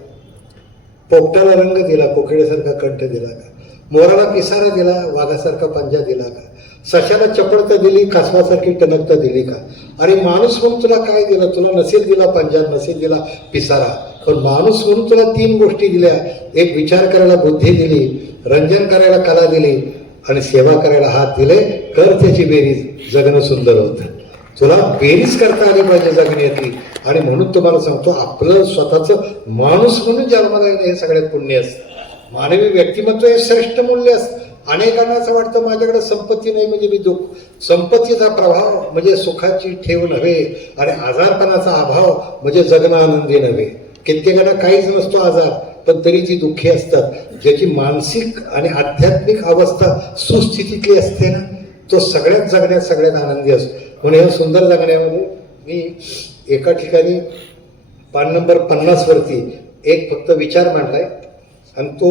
पोपटाला रंग दिला, कोकिळेसारखा कंठ दिला का. मोराला पिसारा दिला, वाघासारखा पंजा दिला का. सशाला चपळता दिली, कासवासारखी टणकता दिली का. अरे माणूस म्हणून तुला काय दिलं, तुला नसेल दिला पंजा, नसेल दिला पिसारा, पण माणूस म्हणून तुला 3 गोष्टी दिल्या. एक विचार करायला बुद्धी दिली, रंजन करायला कला दिली आणि सेवा करायला हात दिले. कर त्याची बेरीज, जगणं सुंदर होतं. तुला बेरीज करता आली पाहिजे जगण्यातली. आणि म्हणून तुम्हाला सांगतो, आपलं स्वतःचं माणूस म्हणून जन्माला येणं हे सगळ्यात पुण्य असतं. मानवी व्यक्तिमत्व हे श्रेष्ठ मूल्य असतं. अनेकांना असं वाटतं माझ्याकडे संपत्ती नाही म्हणजे मी दुःख. संपत्तीचा प्रभाव म्हणजे सुखाची ठेव नव्हे आणि आजारपणाचा अभाव म्हणजे जगणं आनंदी नव्हे. कित्येकांना काहीच नसतो आजार, पण तरी ती दुःखी असतात. ज्याची मानसिक आणि आध्यात्मिक अवस्था सुस्थितीतली असते ना, तो सगळ्यात जगण्यात सगळ्यात आनंदी असतो. म्हणून या सुंदर जगण्यामध्ये मी एका ठिकाणी पान नंबर 50 वरती एक फक्त विचार मांडलाय आणि तो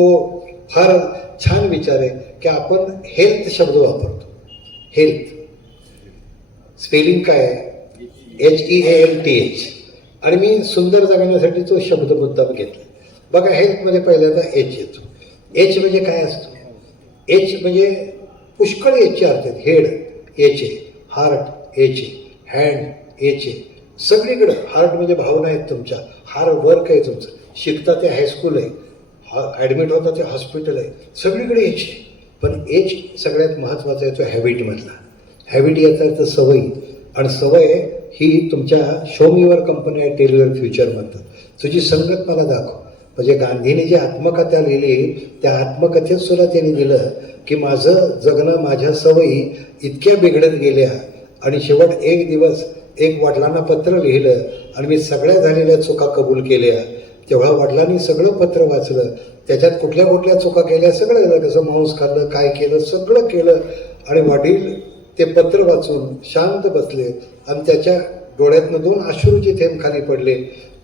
फार छान विचार आहे की आपण हेल्थ शब्द वापरतो. हेल्थ स्पेलिंग काय आहे, HEALTH, आणि मी सुंदर जगण्यासाठी तो शब्द मुद्दाम घेतला. बघा, हेल्थमध्ये पहिल्यांदा H येतो. H म्हणजे काय असतो, H म्हणजे पुष्कळ Hचे अर्थ आहेत. हेड H आहे, हार्ट H आहे, हँड H आहे. सगळीकडं हार्ट म्हणजे भावना आहेत तुमच्या, हार्ड वर्क आहे तुमचं, शिकता ते हायस्कूल आहे, ॲडमिट होता ते हॉस्पिटल आहे, सगळीकडे H आहे. पण H सगळ्यात महत्त्वाचा आहे तो हॅबिटमधला. हॅबिट याचा अर्थ सवयी, आणि सवय ही तुमच्या शो मी युअर कंपनी आहे टेल युअर फ्युचर म्हणतात. तुझी संगत मला दाखव. म्हणजे गांधींनी जी आत्मकथा लिहिली त्या आत्मकथेत सुद्धा त्यांनी दिलं की माझं जगणं, माझ्या सवयी इतक्या बिघडत गेल्या आणि शेवट एक दिवस एक वडिलांना पत्र लिहिलं आणि मी सगळ्या झालेल्या चुका कबूल केल्या. तेव्हा वडिलांनी सगळं पत्र वाचलं, त्याच्यात कुठल्या कुठल्या चुका केल्या सगळं, कसं मांस खाल्लं, काय केलं, सगळं केलं. आणि वडील ते पत्र वाचून शांत बसले आणि त्याच्या डोळ्यातनं 2 अश्रूचे थेंब खाली पडले.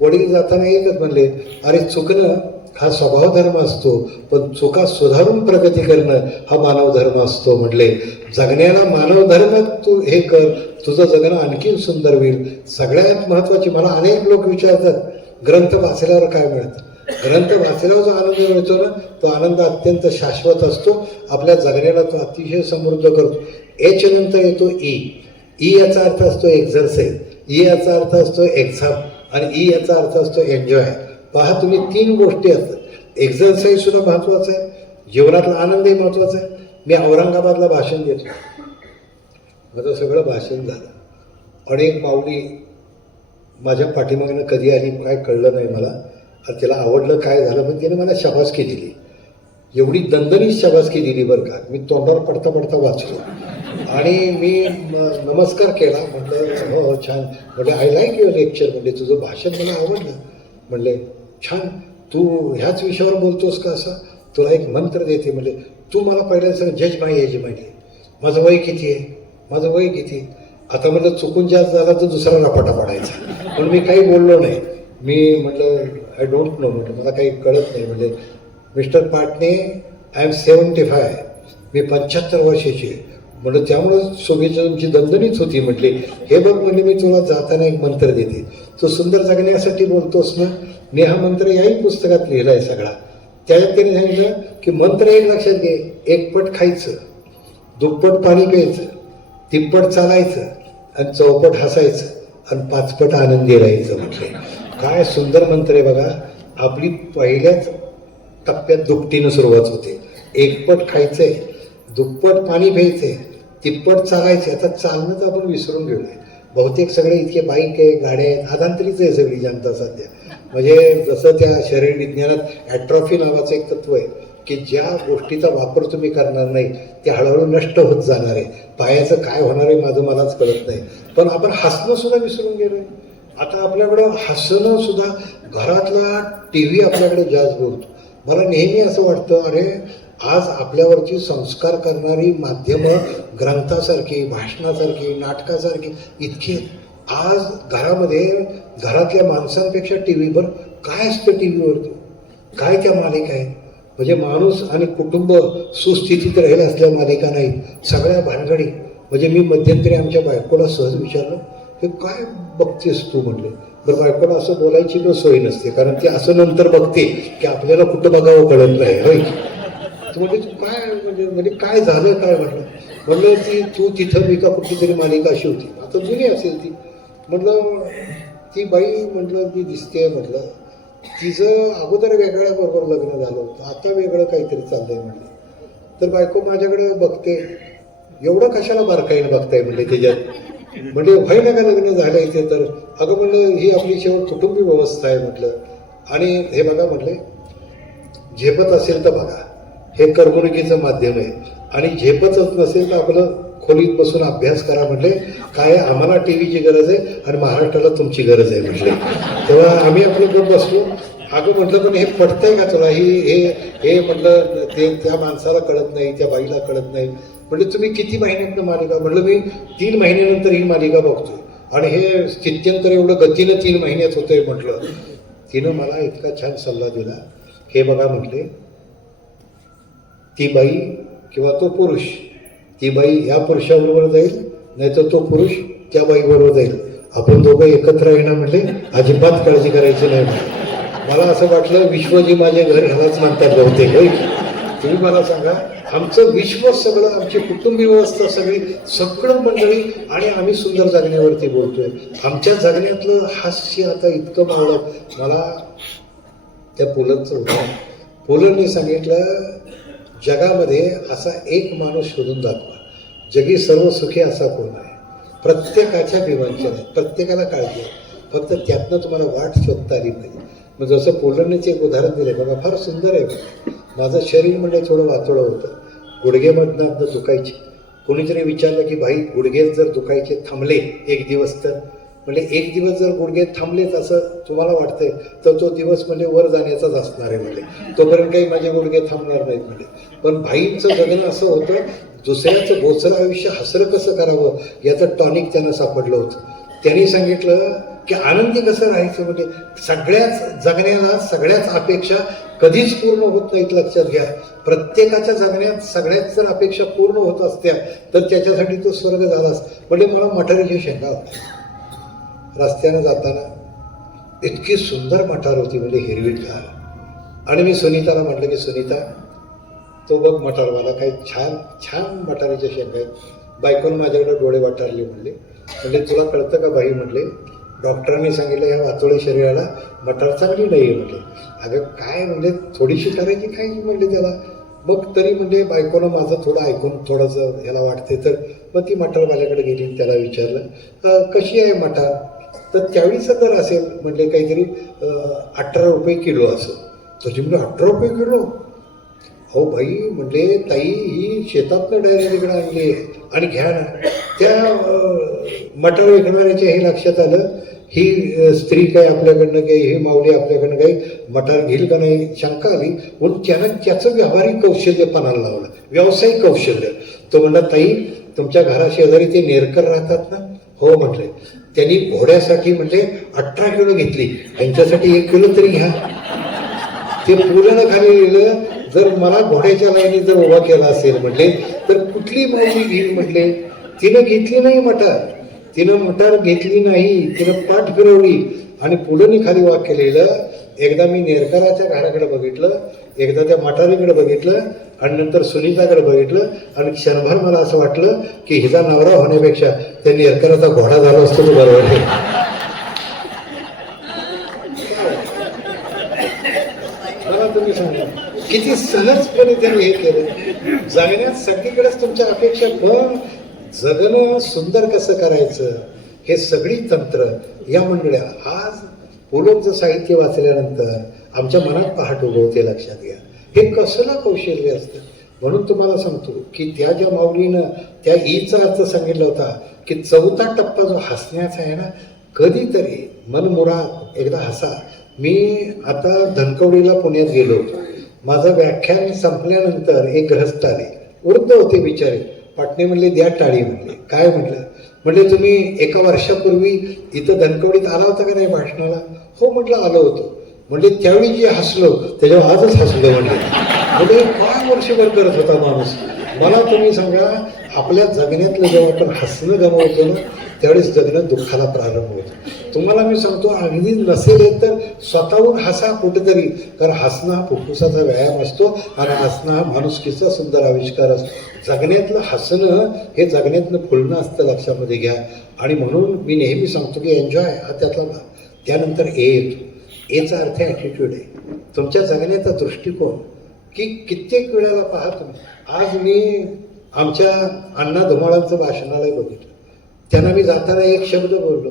वडील जाताना एकच म्हणले, अरे चुकणं हा स्वभाव धर्म असतो, पण चुका सुधारून प्रगती करणं हा मानव धर्म असतो. म्हटले जगण्याला मानव धर्म तू हे कर, तुझं जगणं आणखीन सुंदर होईल. सगळ्यात महत्त्वाची, मला अनेक लोक विचारतात ग्रंथ वाचल्यावर काय मिळतं. ग्रंथ वाचल्यावर जो आनंद मिळतो ना, तो आनंद अत्यंत शाश्वत असतो. आपल्या जगण्याला तो अतिशय समृद्ध करतो. एच नंतर येतो ई. ई याचा अर्थ असतो एक्झरसाईज, ई याचा अर्थ असतो एक्झाम आणि ई याचा अर्थ असतो एन्जॉय. पहा तुम्ही 3 गोष्टी असतात. एक्झरसाईज सुद्धा महत्त्वाचं आहे, जीवनातला आनंदही महत्त्वाचा आहे. मी औरंगाबादला भाषण देतो, माझं सगळं भाषण झालं आणि एक माऊली माझ्या पाठीमागनं कधी आली काय कळलं नाही मला, आणि त्याला आवडलं काय झालं, पण त्याने मला शाबासकी दिली. एवढी दणदणीत शाबासकी दिली बरं का, मी तोंडावर पडता पडता वाचलो आणि मी नमस्कार केला. म्हटलं हो हो छान, म्हटलं आय लाईक युअर लेक्चर, म्हणजे तुझं भाषण मला आवडलं. म्हणले छान, तू ह्याच विषयावर बोलतोस का, असं तुला एक मंत्र देते. म्हणजे तू मला पहिल्यांदा सांग, जज माय एज म्हणजे माझं वय किती आहे, माझं वय किती. आता म्हटलं चुकून जास्त झाला तर दुसरा रपाटा पडायचा, पण मी काही बोललो नाही. मी म्हटलं आय डोंट नो, म्हटलं मला काही कळत नाही. म्हणजे मिस्टर पाटणे आय एम 75, मी 75 वर्षाची आहे. म्हटलं त्यामुळं शुभेच्छा तुमची दणदणीच होती. म्हटली हे बघ, म्हणजे मी तुला जाताना एक मंत्र देते, तू सुंदर जगण्यासाठी बोलतोस ना, मी हा मंत्र याही पुस्तकात लिहिला आहे सगळा. त्याच्यात त्यांनी सांगितलं की मंत्र एक लक्षात घे, 1 पट खायचं, 2 पट पाणी प्यायचं, 3 पट चालायचं आणि 4 पट हसायचं आणि 5 पट आनंदी राहायचं. म्हटले काय सुंदर मंत्र आहे बघा. आपली पहिल्याच टप्प्यात दुपटीनं सुरुवात होते. 1 पट खायचंय, 2 पट पाणी प्यायचंय, 3 पट चालायचे. आता चालणं तर आपण विसरून गेलोय. बहुतेक सगळे इतके बाईक आहे, गाड्या आहेत, आदांतरीच आहे सगळी जनता सध्या. म्हणजे जसं त्या शरीर विज्ञानात ॲट्रॉफी नावाचं एक तत्व आहे की ज्या गोष्टीचा वापर तुम्ही करणार नाही ते हळूहळू नष्ट होत जाणार आहे. पायाचं काय होणार आहे माझं मलाच कळत नाही. पण आपण हसणं सुद्धा विसरून गेलोय. आता आपल्याकडं हसणं सुद्धा, घरातला TV आपल्याकडे जास्त बोलतो. मला नेहमी असं वाटतं, अरे आज आपल्यावरची संस्कार करणारी माध्यमं ग्रंथासारखी, भाषणासारखी, नाटकासारखी इतकी. आज घरामध्ये घरातल्या माणसांपेक्षा TV वर काय असतं, TV काय त्या मालिका आहेत. म्हणजे माणूस आणि कुटुंब सुस्थितीत राहील असल्या मालिका नाहीत, सगळ्या भानगडी. म्हणजे मी मध्यंतरी आमच्या बायकोला सहज विचारलं, हे काय बघतेस तू. म्हटले बरं, बायकोला असं बोलायची पण सोय नसते, कारण ती असं नंतर बघते की आपल्याला कुठं बघावं कळत नाही. होय म्हणजे तू काय, म्हणजे काय झालं काय. म्हटलं तू तिथं मी का कुठली तरी मालिका अशी होती, आता जुनी असेल ती. म्हटलं ती बाई, म्हटलं ती दिसते, म्हटलं तिचं अगोदर वेगळ्या बरोबर लग्न झालं होतं, आता वेगळं काहीतरी चाललंय. म्हटलं तर बायको माझ्याकडे बघते, एवढं कशाला बारकाईनं बघताय म्हणजे त्याच्यात. म्हणजे व्हायला का लग्न झालं इथे तर. अगं म्हणलं ही आपली शेवट कुटुंबी व्यवस्था आहे. म्हटलं आणि हे बघा, म्हटले झेपत असेल तर बघा, हे करमणुकीचं माध्यम आहे. आणि झेपतच नसेल तर आपलं खोलीत बसून अभ्यास करा. म्हटले काय आम्हाला TVची गरज आहे आणि महाराष्ट्राला तुमची गरज आहे. म्हटले तेव्हा आम्ही आपलं गप बसलो. अगं म्हटलं पण हे पटतंय का तुला, हे म्हटलं ते त्या माणसाला कळत नाही, त्या बाईला कळत नाही. म्हटलं तुम्ही किती महिन्यातनं मालिका. म्हटलं मी 3 महिन्यानंतर ही मालिका बघतोय आणि हे स्थित्यंतर एवढं गतीनं 3 महिन्यात होतंय. म्हटलं तिनं मला इतका छान सल्ला दिला, हे बघा म्हटले ती बाई किंवा तो पुरुष, ती बाई या पुरुषाबरोबर जाईल, नाहीतर तो पुरुष त्या बाईबरोबर जाईल. आपण दोघं एकत्र आहे ना. म्हटले अजिबात काळजी करायची नाही. मला असं वाटलं विश्व जी माझे घर ह्यालाच म्हणतात बहुतेक. तुम्ही मला सांगा, आमचं विश्व सगळं, आमची कुटुंबी व्यवस्था सगळी, सगळं मंडळी आणि आम्ही सुंदर जगण्यावरती बोलतोय. आमच्या जगण्यातलं हास्य आता इतकं मावळं. मला त्या पुलंचं होतं, पुलंनी सांगितलं जगामध्ये असा एक माणूस शोधून दाखवा, जगी सर्व सुखी असा कोण आहे. प्रत्येकाच्या विवंचन आहे, प्रत्येकाला काळजी आहे, फक्त त्यातनं तुम्हाला वाट शोधता आली पाहिजे. मग जसं पोलंडचे एक उदाहरण दिले बघा, फार सुंदर आहे. माझं शरीर म्हणजे थोडं वातोळं होतं, गुडघेमधनं दुखायचे. कोणीतरी विचारलं की भाई गुडघे जर दुखायचे थांबले एक दिवस तर, म्हणजे एक दिवस जर गुडघे थांबलेच असं तुम्हाला वाटतंय तर तो दिवस म्हणजे वर जाण्याचाच असणार आहे म्हणजे, तोपर्यंत काही माझे गुडघे थांबणार नाहीत म्हणजे. पण भाईंचं जगणं असं होतं, दुसऱ्याचं बोचरं आयुष्य हसरं कसं करावं याचं टॉनिक त्यांना सापडलं होतं. त्यांनी सांगितलं की आनंदी कसं राहायचं, म्हणजे सगळ्याच जगण्याला सगळ्याच अपेक्षा कधीच पूर्ण होत नाहीत, लक्षात घ्या. प्रत्येकाच्या जगण्यात सगळ्याच जर अपेक्षा पूर्ण होत असत्या तर त्याच्यासाठी तो स्वर्ग झालाच. म्हणजे मला मठारीची शेंगा होती रस्त्यानं जाताना, इतकी सुंदर मठार होती म्हणजे हिरवीगार. आणि मी सुनीताला म्हटलं की सुनीता तो बघ मटारवाला काही छान छान मटारीच्या शेंगा आहेत. बायकोनं माझ्याकडे डोळे वाटारले म्हणले, म्हणजे तुला कळतं का बाई म्हटले, डॉक्टरांनी सांगितलं या वातोळी शरीराला मटार चांगली नाही आहे म्हटले. अगं काय म्हणजे थोडीशी करायची काय म्हणले त्याला. मग तरी म्हणजे बायकोनं माझं थोडं ऐकून थोडंसं ह्याला वाटते, तर मग ती मटारवाल्याकडे गेली, त्याला विचारलं कशी आहे मटार, तर त्यावेळीचा दर असेल म्हटले काहीतरी 18 रुपये किलो असं. तुझी म्हणजे 18 रुपये किलो, हो बाई म्हणले ताई ही शेतातनं डायरेक्ट इकडं आणली आहे आणि घ्या ना. त्या मटार विकणाऱ्याच्या हे लक्षात आलं ही स्त्री काय आपल्याकडनं काही, ही माऊली आपल्याकडनं काही मटार घेईल का नाही शंका आली. म्हणून त्यानं त्याचं व्यावहारिक कौशल्य पणाला लावलं, व्यावसायिक कौशल्य. तो म्हणला ताई तुमच्या घराशेजारी ते नेरकर राहतात ना, हो म्हटले. त्यांनी घोड्यासाठी म्हणजे 18 किलो घेतली, त्यांच्यासाठी 1 किलो तरी घ्या. ते पुलानं खाली लिहिलं, जर मला घोड्याच्या लाईनी जर उभा केला असेल म्हटले तर कुठली माऊली घेईल म्हटले. तिनं घेतली नाही मटार, तिनं मटार घेतली नाही, तिनं पाठ फिरवली आणि पुलंनी खाली वाक केलेलं. एकदा मी नेरकराच्या घराकडे बघितलं, एकदा त्या मटारीकडे बघितलं आणि नंतर सुनीताकडे बघितलं आणि क्षणभर मला असं वाटलं की हिचा नवरा होण्यापेक्षा त्या नेरकराचा घोडा झाला असतो तो बरोबर आहे. मला तुम्ही सांगा किती सहजपणे त्यांनी हे केलं. जगण्यात सगळीकडेच तुमच्या अपेक्षा, पण जगणं सुंदर कसं करायचं हे सगळी तंत्र या मंडळ्या. आज पुलंचं साहित्य वाचल्यानंतर आमच्या मनात पहाट उगवते, लक्षात घ्या. हे कसलं कौशल्य असतं. म्हणून तुम्हाला सांगतो की त्या ज्या माऊलीनं त्या ईचा अर्थ सांगितला होता की 4था टप्पा जो हसण्याचा आहे ना, कधीतरी मनमुराद एकदा हसा. मी आता धनकवडीला पुण्यात गेलो होतो. माझं व्याख्यान संपल्यानंतर एक गृहस्थ आले, वृद्ध होते बिचारे. पाटणे म्हणले द्या टाळी म्हणले. काय म्हटलं, म्हणजे तुम्ही 1 वर्षापूर्वी इथं धनकवडीत आला होता का नाही भाषणाला, हो म्हटलं आलो होतो. म्हणजे त्यावेळी जे हसलो त्याच्यावर आजच हसलो म्हणले. म्हणजे काय वर्षभर करत होता माणूस. मला तुम्ही सांगा आपल्या जगण्यातलं जेव्हा आपण हसणं गमावतो ना त्यावेळेस जगणं दुःखाला प्रारंभ होतो. तुम्हाला मी सांगतो अगदी नसेल तर स्वतःहून हसा कुठेतरी, कारण हसणं हा फुफ्फुसाचा व्यायाम असतो आणि हसणं हा माणुसकीचा सुंदर आविष्कार असतो. जगण्यातलं हसणं हे जगण्यातलं फुलणं असतं, लक्षामध्ये घ्या. आणि म्हणून मी नेहमी सांगतो की एन्जॉय हा त्यातला भाग. त्यानंतर ए येतो. एचा अर्थ ॲटिट्यूड आहे, तुमच्या जगण्याचा दृष्टिकोन. की कित्येक वेळेला पहा तुम्ही, आज मी आमच्या अण्णा धुमाळांचं वाचनालय बघितलं. त्यांना मी जाताना एक शब्द बोललो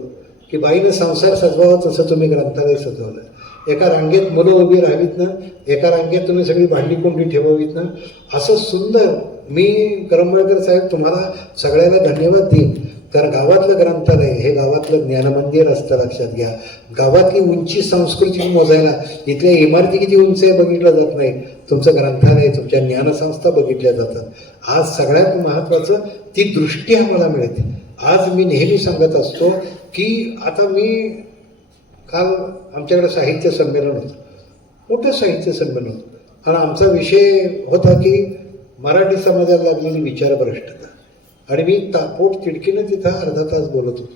की बाईनं संसार सजवावा तसं तुम्ही ग्रंथालय सजवलं. एका रांगेत मुलं उभी राहावीत ना, एका रांगेत तुम्ही सगळी भांडी कोंडी ठेवावीत ना, असं सुंदर. मी करंबळकर साहेब तुम्हाला सगळ्यांना धन्यवाद देईन, कारण गावातलं ग्रंथालय हे गावातलं ज्ञानमंदिर असतं, लक्षात घ्या. गावातली उंची संस्कृती मोजायला इथल्या इमारती किती उंच आहे बघितलं जात नाही, तुमचं ग्रंथालय तुमच्या ज्ञानसंस्था बघितल्या जातात. आज सगळ्यात महत्त्वाचं ती दृष्टी आम्हाला मिळते. आज मी नेहमी सांगत असतो की आता मी काल आमच्याकडे साहित्य संमेलन होतं, मोठं साहित्य संमेलन होतं आणि आमचा विषय होता की मराठी समाजाला लागलेली विचारभ्रष्टता. आणि मी पोट तिडकीनं तिथं अर्धा तास बोलत होतो.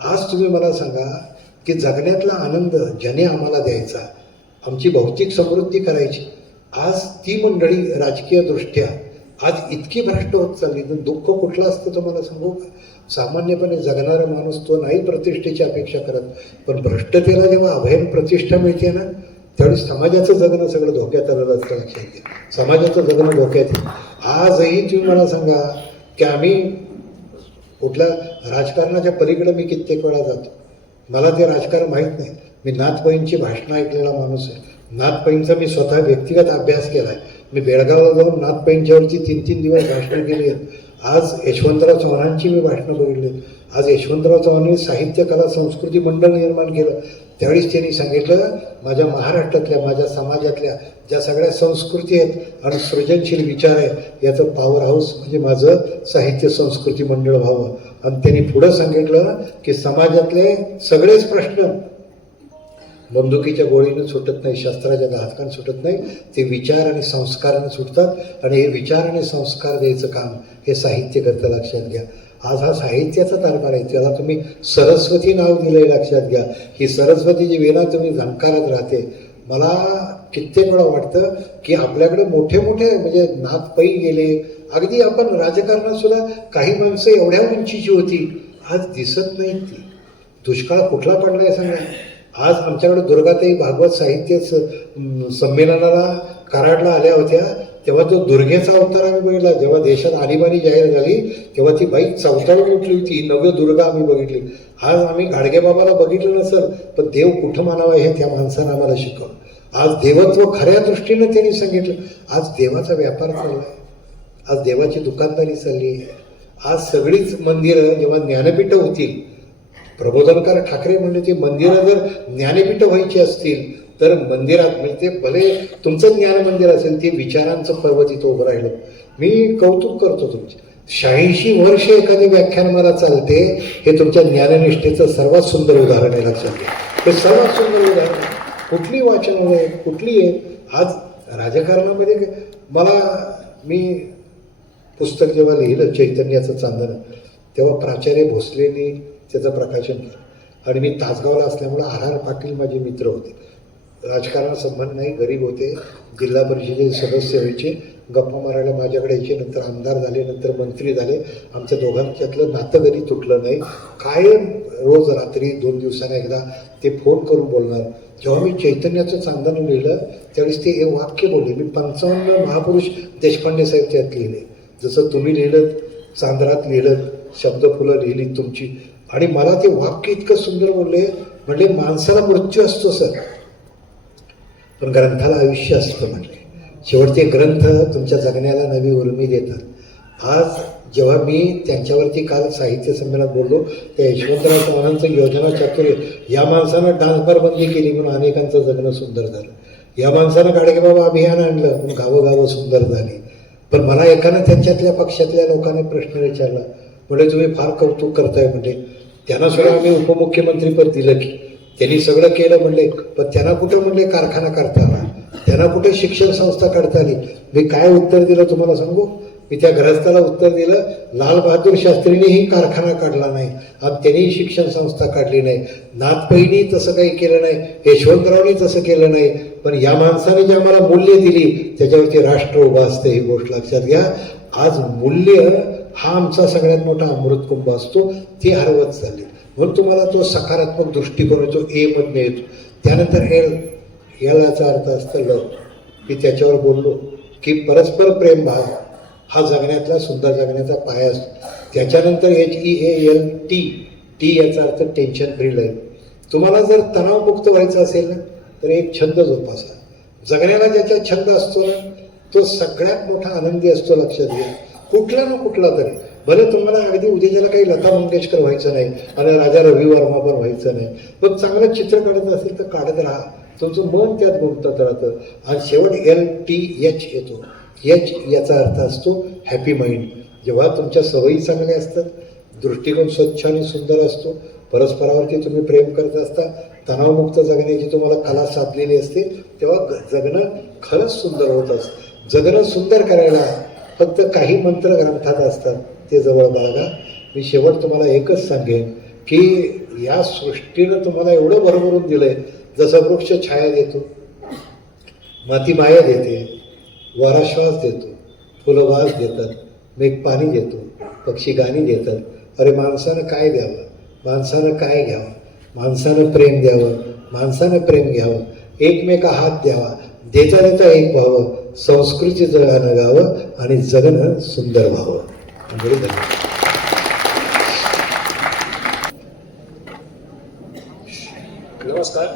आज तुम्ही मला सांगा की जगण्यातला आनंद ज्याने आम्हाला द्यायचा, आमची भौतिक समृद्धी करायची, आज ती मंडळी राजकीयदृष्ट्या आज इतकी भ्रष्ट होत चालली. तर दुःख कुठलं असतं तुम्हाला सांगू का. सामान्यपणे जगणारा माणूस तो नाही प्रतिष्ठेची अपेक्षा करत, पण भ्रष्टतेला जेव्हा अभयन प्रतिष्ठा मिळते ना त्यावेळी समाजाचं जगणं सगळं धोक्यात आलेलं असतं, लक्षात घ्या. समाजाचं जगणं धोक्यात आहे. आजही तुम्ही मला सांगा की आम्ही कुठल्या राजकारणाच्या पलीकडे मी कित्येक वेळा जातो, मला ते राजकारण माहीत नाही, मी नाथपैंची भाषणं ऐकलेला माणूस आहे. नाथपैंचा मी स्वतः व्यक्तिगत अभ्यास केला आहे. मी बेळगावला जाऊन नाथपैंच्यावरची 3-3 दिवस भाषणं केली आहेत. आज यशवंतराव चव्हाणांची मी भाषणं बघितली. आज यशवंतराव चव्हाणांनी साहित्य कला संस्कृती मंडळ निर्माण केलं. त्यावेळेस त्यांनी सांगितलं, माझ्या महाराष्ट्रातल्या, माझ्या समाजातल्या ज्या सगळ्या संस्कृती आहेत आणि सृजनशील विचार आहे याचं पॉवर हाऊस म्हणजे माझं साहित्य संस्कृती मंडळ व्हावं. आणि त्यांनी पुढं सांगितलं की समाजातले सगळेच प्रश्न बंदुकीच्या गोळीनं सुटत नाही, शस्त्राच्या घातकानं सुटत नाही, ते विचार आणि संस्कारानं सुटतात. आणि हे विचार आणि संस्कार द्यायचं काम हे साहित्य करतं, लक्षात घ्या. आज हा साहित्याचा दरबार आहे. त्याला तुम्ही सरस्वती नाव दिलंय, लक्षात घ्या. ही सरस्वतीची वीणा तुम्ही झंकारत राहते. मला कित्येक वेळा वाटतं की आपल्याकडे मोठे मोठे म्हणजे नाथ पै गेले. अगदी आपण राजकारणात सुद्धा काही माणसं एवढ्या उंचीची होती, आज दिसत नाहीत. ती दुष्काळ कुठला पडलाय सांगा. आज आमच्याकडे दुर्गाताई भागवत साहित्य संमेलनाला कराडला आल्या होत्या, तेव्हा तो दुर्गेचा अवतार आम्ही बघितला. जेव्हा देशात आणीबाणी जाहीर झाली तेव्हा ती बाई चवताळून उठली होती. नव्य दुर्गा आम्ही बघितली. आज आम्ही गाडगेबाबाला बघितलं नसेल, पण देव कुठं मानावा हे त्या माणसानं आम्हाला शिकवलं. आज देवत्व खऱ्या दृष्टीनं त्यांनी सांगितलं. आज देवाचा व्यापार चाललाय, आज देवाची दुकानदारी चालली आहे. आज सगळीच मंदिरं जेव्हा ज्ञानपीठं होतील, प्रबोधनकार ठाकरे म्हणले ती मंदिरं जर ज्ञानपीठं व्हायची असतील तर मंदिरात म्हणजे ते भले तुमचं ज्ञान मंदिर असेल, ते विचारांचं पर्वत इथं उभं राहिलं. मी कौतुक करतो तुमचे. 86 वर्ष एखादी व्याख्यानमाला चालते, हे तुमच्या ज्ञाननिष्ठेचं सर्वात सुंदर उदाहरण आहे, लक्षात घ्या. हे सर्वात सुंदर उदाहरण. कुठली वाचनं आहे, कुठली आहे. आज राजकारणामध्ये मी पुस्तक जेव्हा लिहिलं चैतन्याचं चांदणं, तेव्हा प्राचार्य भोसलेंनी त्याचं प्रकाशन केलं. आणि मी तासगावला असल्यामुळं आर पाटील माझे मित्र होते. राजकारणात संबंध नाही, गरीब होते, जिल्हा परिषदेचे सदस्य व्हायचे, गप्पा मारायला माझ्याकडे यायचे. नंतर आमदार झाले, नंतर मंत्री झाले. आमच्या दोघांच्यातलं नातं कधी तुटलं नाही. कायम रोज रात्री 2 दिवसांना एकदा ते फोन करून बोलणार. जेव्हा मी चैतन्याचं चांदणं लिहिलं त्यावेळेस ते एक वाक्य बोलले. मी 55 महापुरुष देशपांडे साहेब त्यात लिहिले. जसं तुम्ही लिहिलं, चांदरात लिहिलं, शब्दफुलं लिहिली तुमची. आणि मला ते वाक्य इतकं सुंदर बोलले. म्हणले, माणसाला मृत्यू असतो सर, पण ग्रंथाला आयुष्य असतं. म्हटले, शेवटचे ग्रंथ तुमच्या जगण्याला नवी उर्मी देतात. आज जेव्हा मी त्यांच्यावरती काल साहित्य संमेलनात बोललो, त्या यशवंतराव चव्हाणांचं योजना चातुर्य, या माणसानं डान्सबार बंदी केली म्हणून अनेकांचं जगणं सुंदर झालं. या माणसानं गाडगेबाबा अभियान आणलं म्हणून गावोगावं सुंदर झाली. पण मला एकानं त्यांच्यातल्या पक्षातल्या लोकांनी प्रश्न विचारला, म्हणजे तुम्ही फार कौतुक करताय. म्हणजे त्यांना सुद्धा आम्ही उपमुख्यमंत्रीपद दिलं की त्यांनी सगळं केलं म्हणले, पण त्यांना कुठं म्हणले कारखाना काढता आला, त्यांना कुठे शिक्षण संस्था काढता आली. मी काय उत्तर दिलं तुम्हाला सांगू? मी त्या ग्रस्ताला उत्तर दिलं, लाल बहादूर शास्त्रींनीही कारखाना काढला नाही आणि त्यांनी शिक्षण संस्था काढली नाही. नाथपैंनी तसं काही केलं नाही, यशवंतरावनी तसं केलं नाही. पण या माणसाने जी आम्हाला मूल्य दिली त्याच्यावरती राष्ट्र उभं असतं, ही गोष्ट लक्षात घ्या. आज मूल्य हा आमचा सगळ्यात मोठा अमृतकुंभ असतो, ते हरवत चालले. म्हणून तुम्हाला तो सकारात्मक दृष्टिकोन येतो, ए मधनं येतो. त्यानंतर याचा अर्थ असतं लव. मी त्याच्यावर बोललो की परस्पर प्रेम भाव हा जगण्यातला सुंदर जगण्याचा पाया असतो. त्याच्यानंतर HEALT, टी याचा अर्थ टेन्शन फ्री लाईफ. तुम्हाला जर तणावमुक्त व्हायचं असेल ना तर एक छंद जोपासा. जगण्याला ज्याचा छंद असतो ना तो सगळ्यात मोठा आनंदी असतो, लक्षात घ्या. कुठला ना कुठला तरी, भले तुम्हाला अगदी उद्याच्याला काही लता मंगेशकर व्हायचं नाही आणि राजा रवी वर्मा पण व्हायचं नाही, पण चांगलं चित्र काढत असेल तर काढत राहा. तुमचं मन त्यात गुंतत राहतं. आणि शेवट LTH येतो. H याचा अर्थ असतो हॅपी माइंड. जेव्हा तुमच्या सवयी चांगल्या असतात, दृष्टिकोन स्वच्छ आणि सुंदर असतो, परस्परावरती तुम्ही प्रेम करत असता, तणावमुक्त जगण्याची तुम्हाला कला साधलेली असते, तेव्हा जगणं खरंच सुंदर होत असतं. जगणं सुंदर करायला फक्त काही मंत्र ग्रंथात असतात, ते जवळ बाळगा. मी शेवट तुम्हाला एकच सांगेन की या सृष्टीनं तुम्हाला एवढं भरभरून दिलंय. जसं वृक्ष छाया देतो, माती माया देते, वारा श्वास देतो, फुलं वास देतात, मेघ पाणी देतो, पक्षी गाणी देतात. अरे माणसानं काय द्यावं, माणसानं काय घ्यावं? माणसानं प्रेम द्यावं, माणसानं प्रेम घ्यावं, एकमेका हात द्यावा, देता देता एक व्हावं, संस्कृतीचं गाणं गावं आणि जगणं सुंदर व्हावं. धन्यवाद. नमस्कार.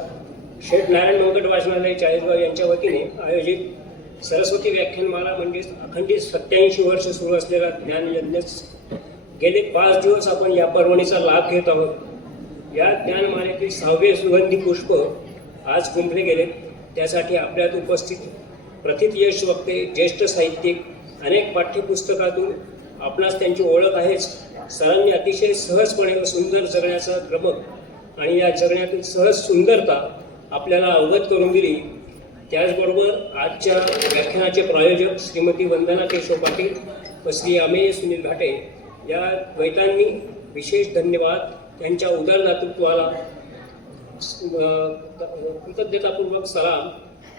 शेठ नारायण मंगट वाचनालय चाळीसगाव यांच्या वतीने आयोजित सरस्वती व्याख्यानमाला म्हणजेच अखंडित 87 वर्ष सुरू असलेला ज्ञानयज्ञ गेले 5 दिवस आपण या पर्वणीचा लाभ घेत आहोत. या ज्ञानमालेतील 6वे सुगंधी पुष्प आज गुंफले गेले. त्यासाठी आपल्यात उपस्थित प्रथित यश वक्ते, ज्येष्ठ साहित्यिक, अनेक पाठ्यपुस्तकातून आपणास त्यांची ओळख आहेच. सरांनी अतिशय सहजपणे व सुंदर जगण्याचा क्रमक आणि या जगण्यातील सहज सुंदरता आपल्याला अवगत करून दिली. त्याचबरोबर आजच्या व्याख्यानाचे प्रायोजक श्रीमती वंदना केशव पाटील व श्री अमेय सुनील घाटे या द्वैतांनी विशेष धन्यवाद. त्यांच्या उदार दातृत्वाला कृतज्ञतापूर्वक सलाम.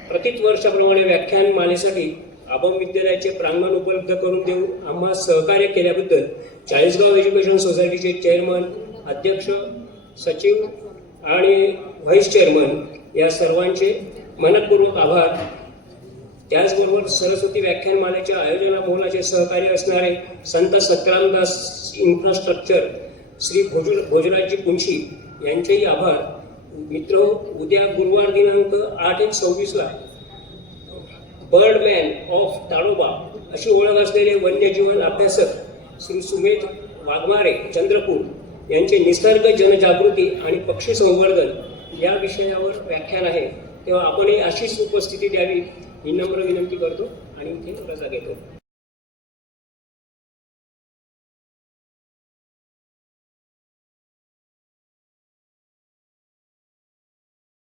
प्रतीत वर्षाप्रमाणे व्याख्यानमालेसाठी आबम विद्यालयाचे प्रांगण उपलब्ध करून देऊन आम्हा सहकार्य केल्याबद्दल चाळीसगाव एज्युकेशन सोसायटीचे चेअरमन, अध्यक्ष, सचिव आणि व्हाईस चेअरमन या सर्वांचे मनपूर्वक आभार. त्याचबरोबर सरस्वती व्याख्यानमालेच्या आयोजनामोलाचे सहकार्य असणारे संत सत्रामदास इन्फ्रास्ट्रक्चर श्री भोजराजी पुंशी यांचेही आभार. मित्र, उद्या गुरुवार दिनांक 8/26 बर्डमॅन ऑफ ताडोबा अशी ओळख असलेले वन्यजीवन अभ्यासक श्री सुमेध वाघमारे चंद्रपूर यांचे निसर्ग जनजागृती आणि पक्षी संवर्धन या विषयावर व्याख्यान आहे. तेव्हा आपणही अशीच उपस्थिती द्यावी ही नम्र विनंती करतो आणि इथे रजा घेतो.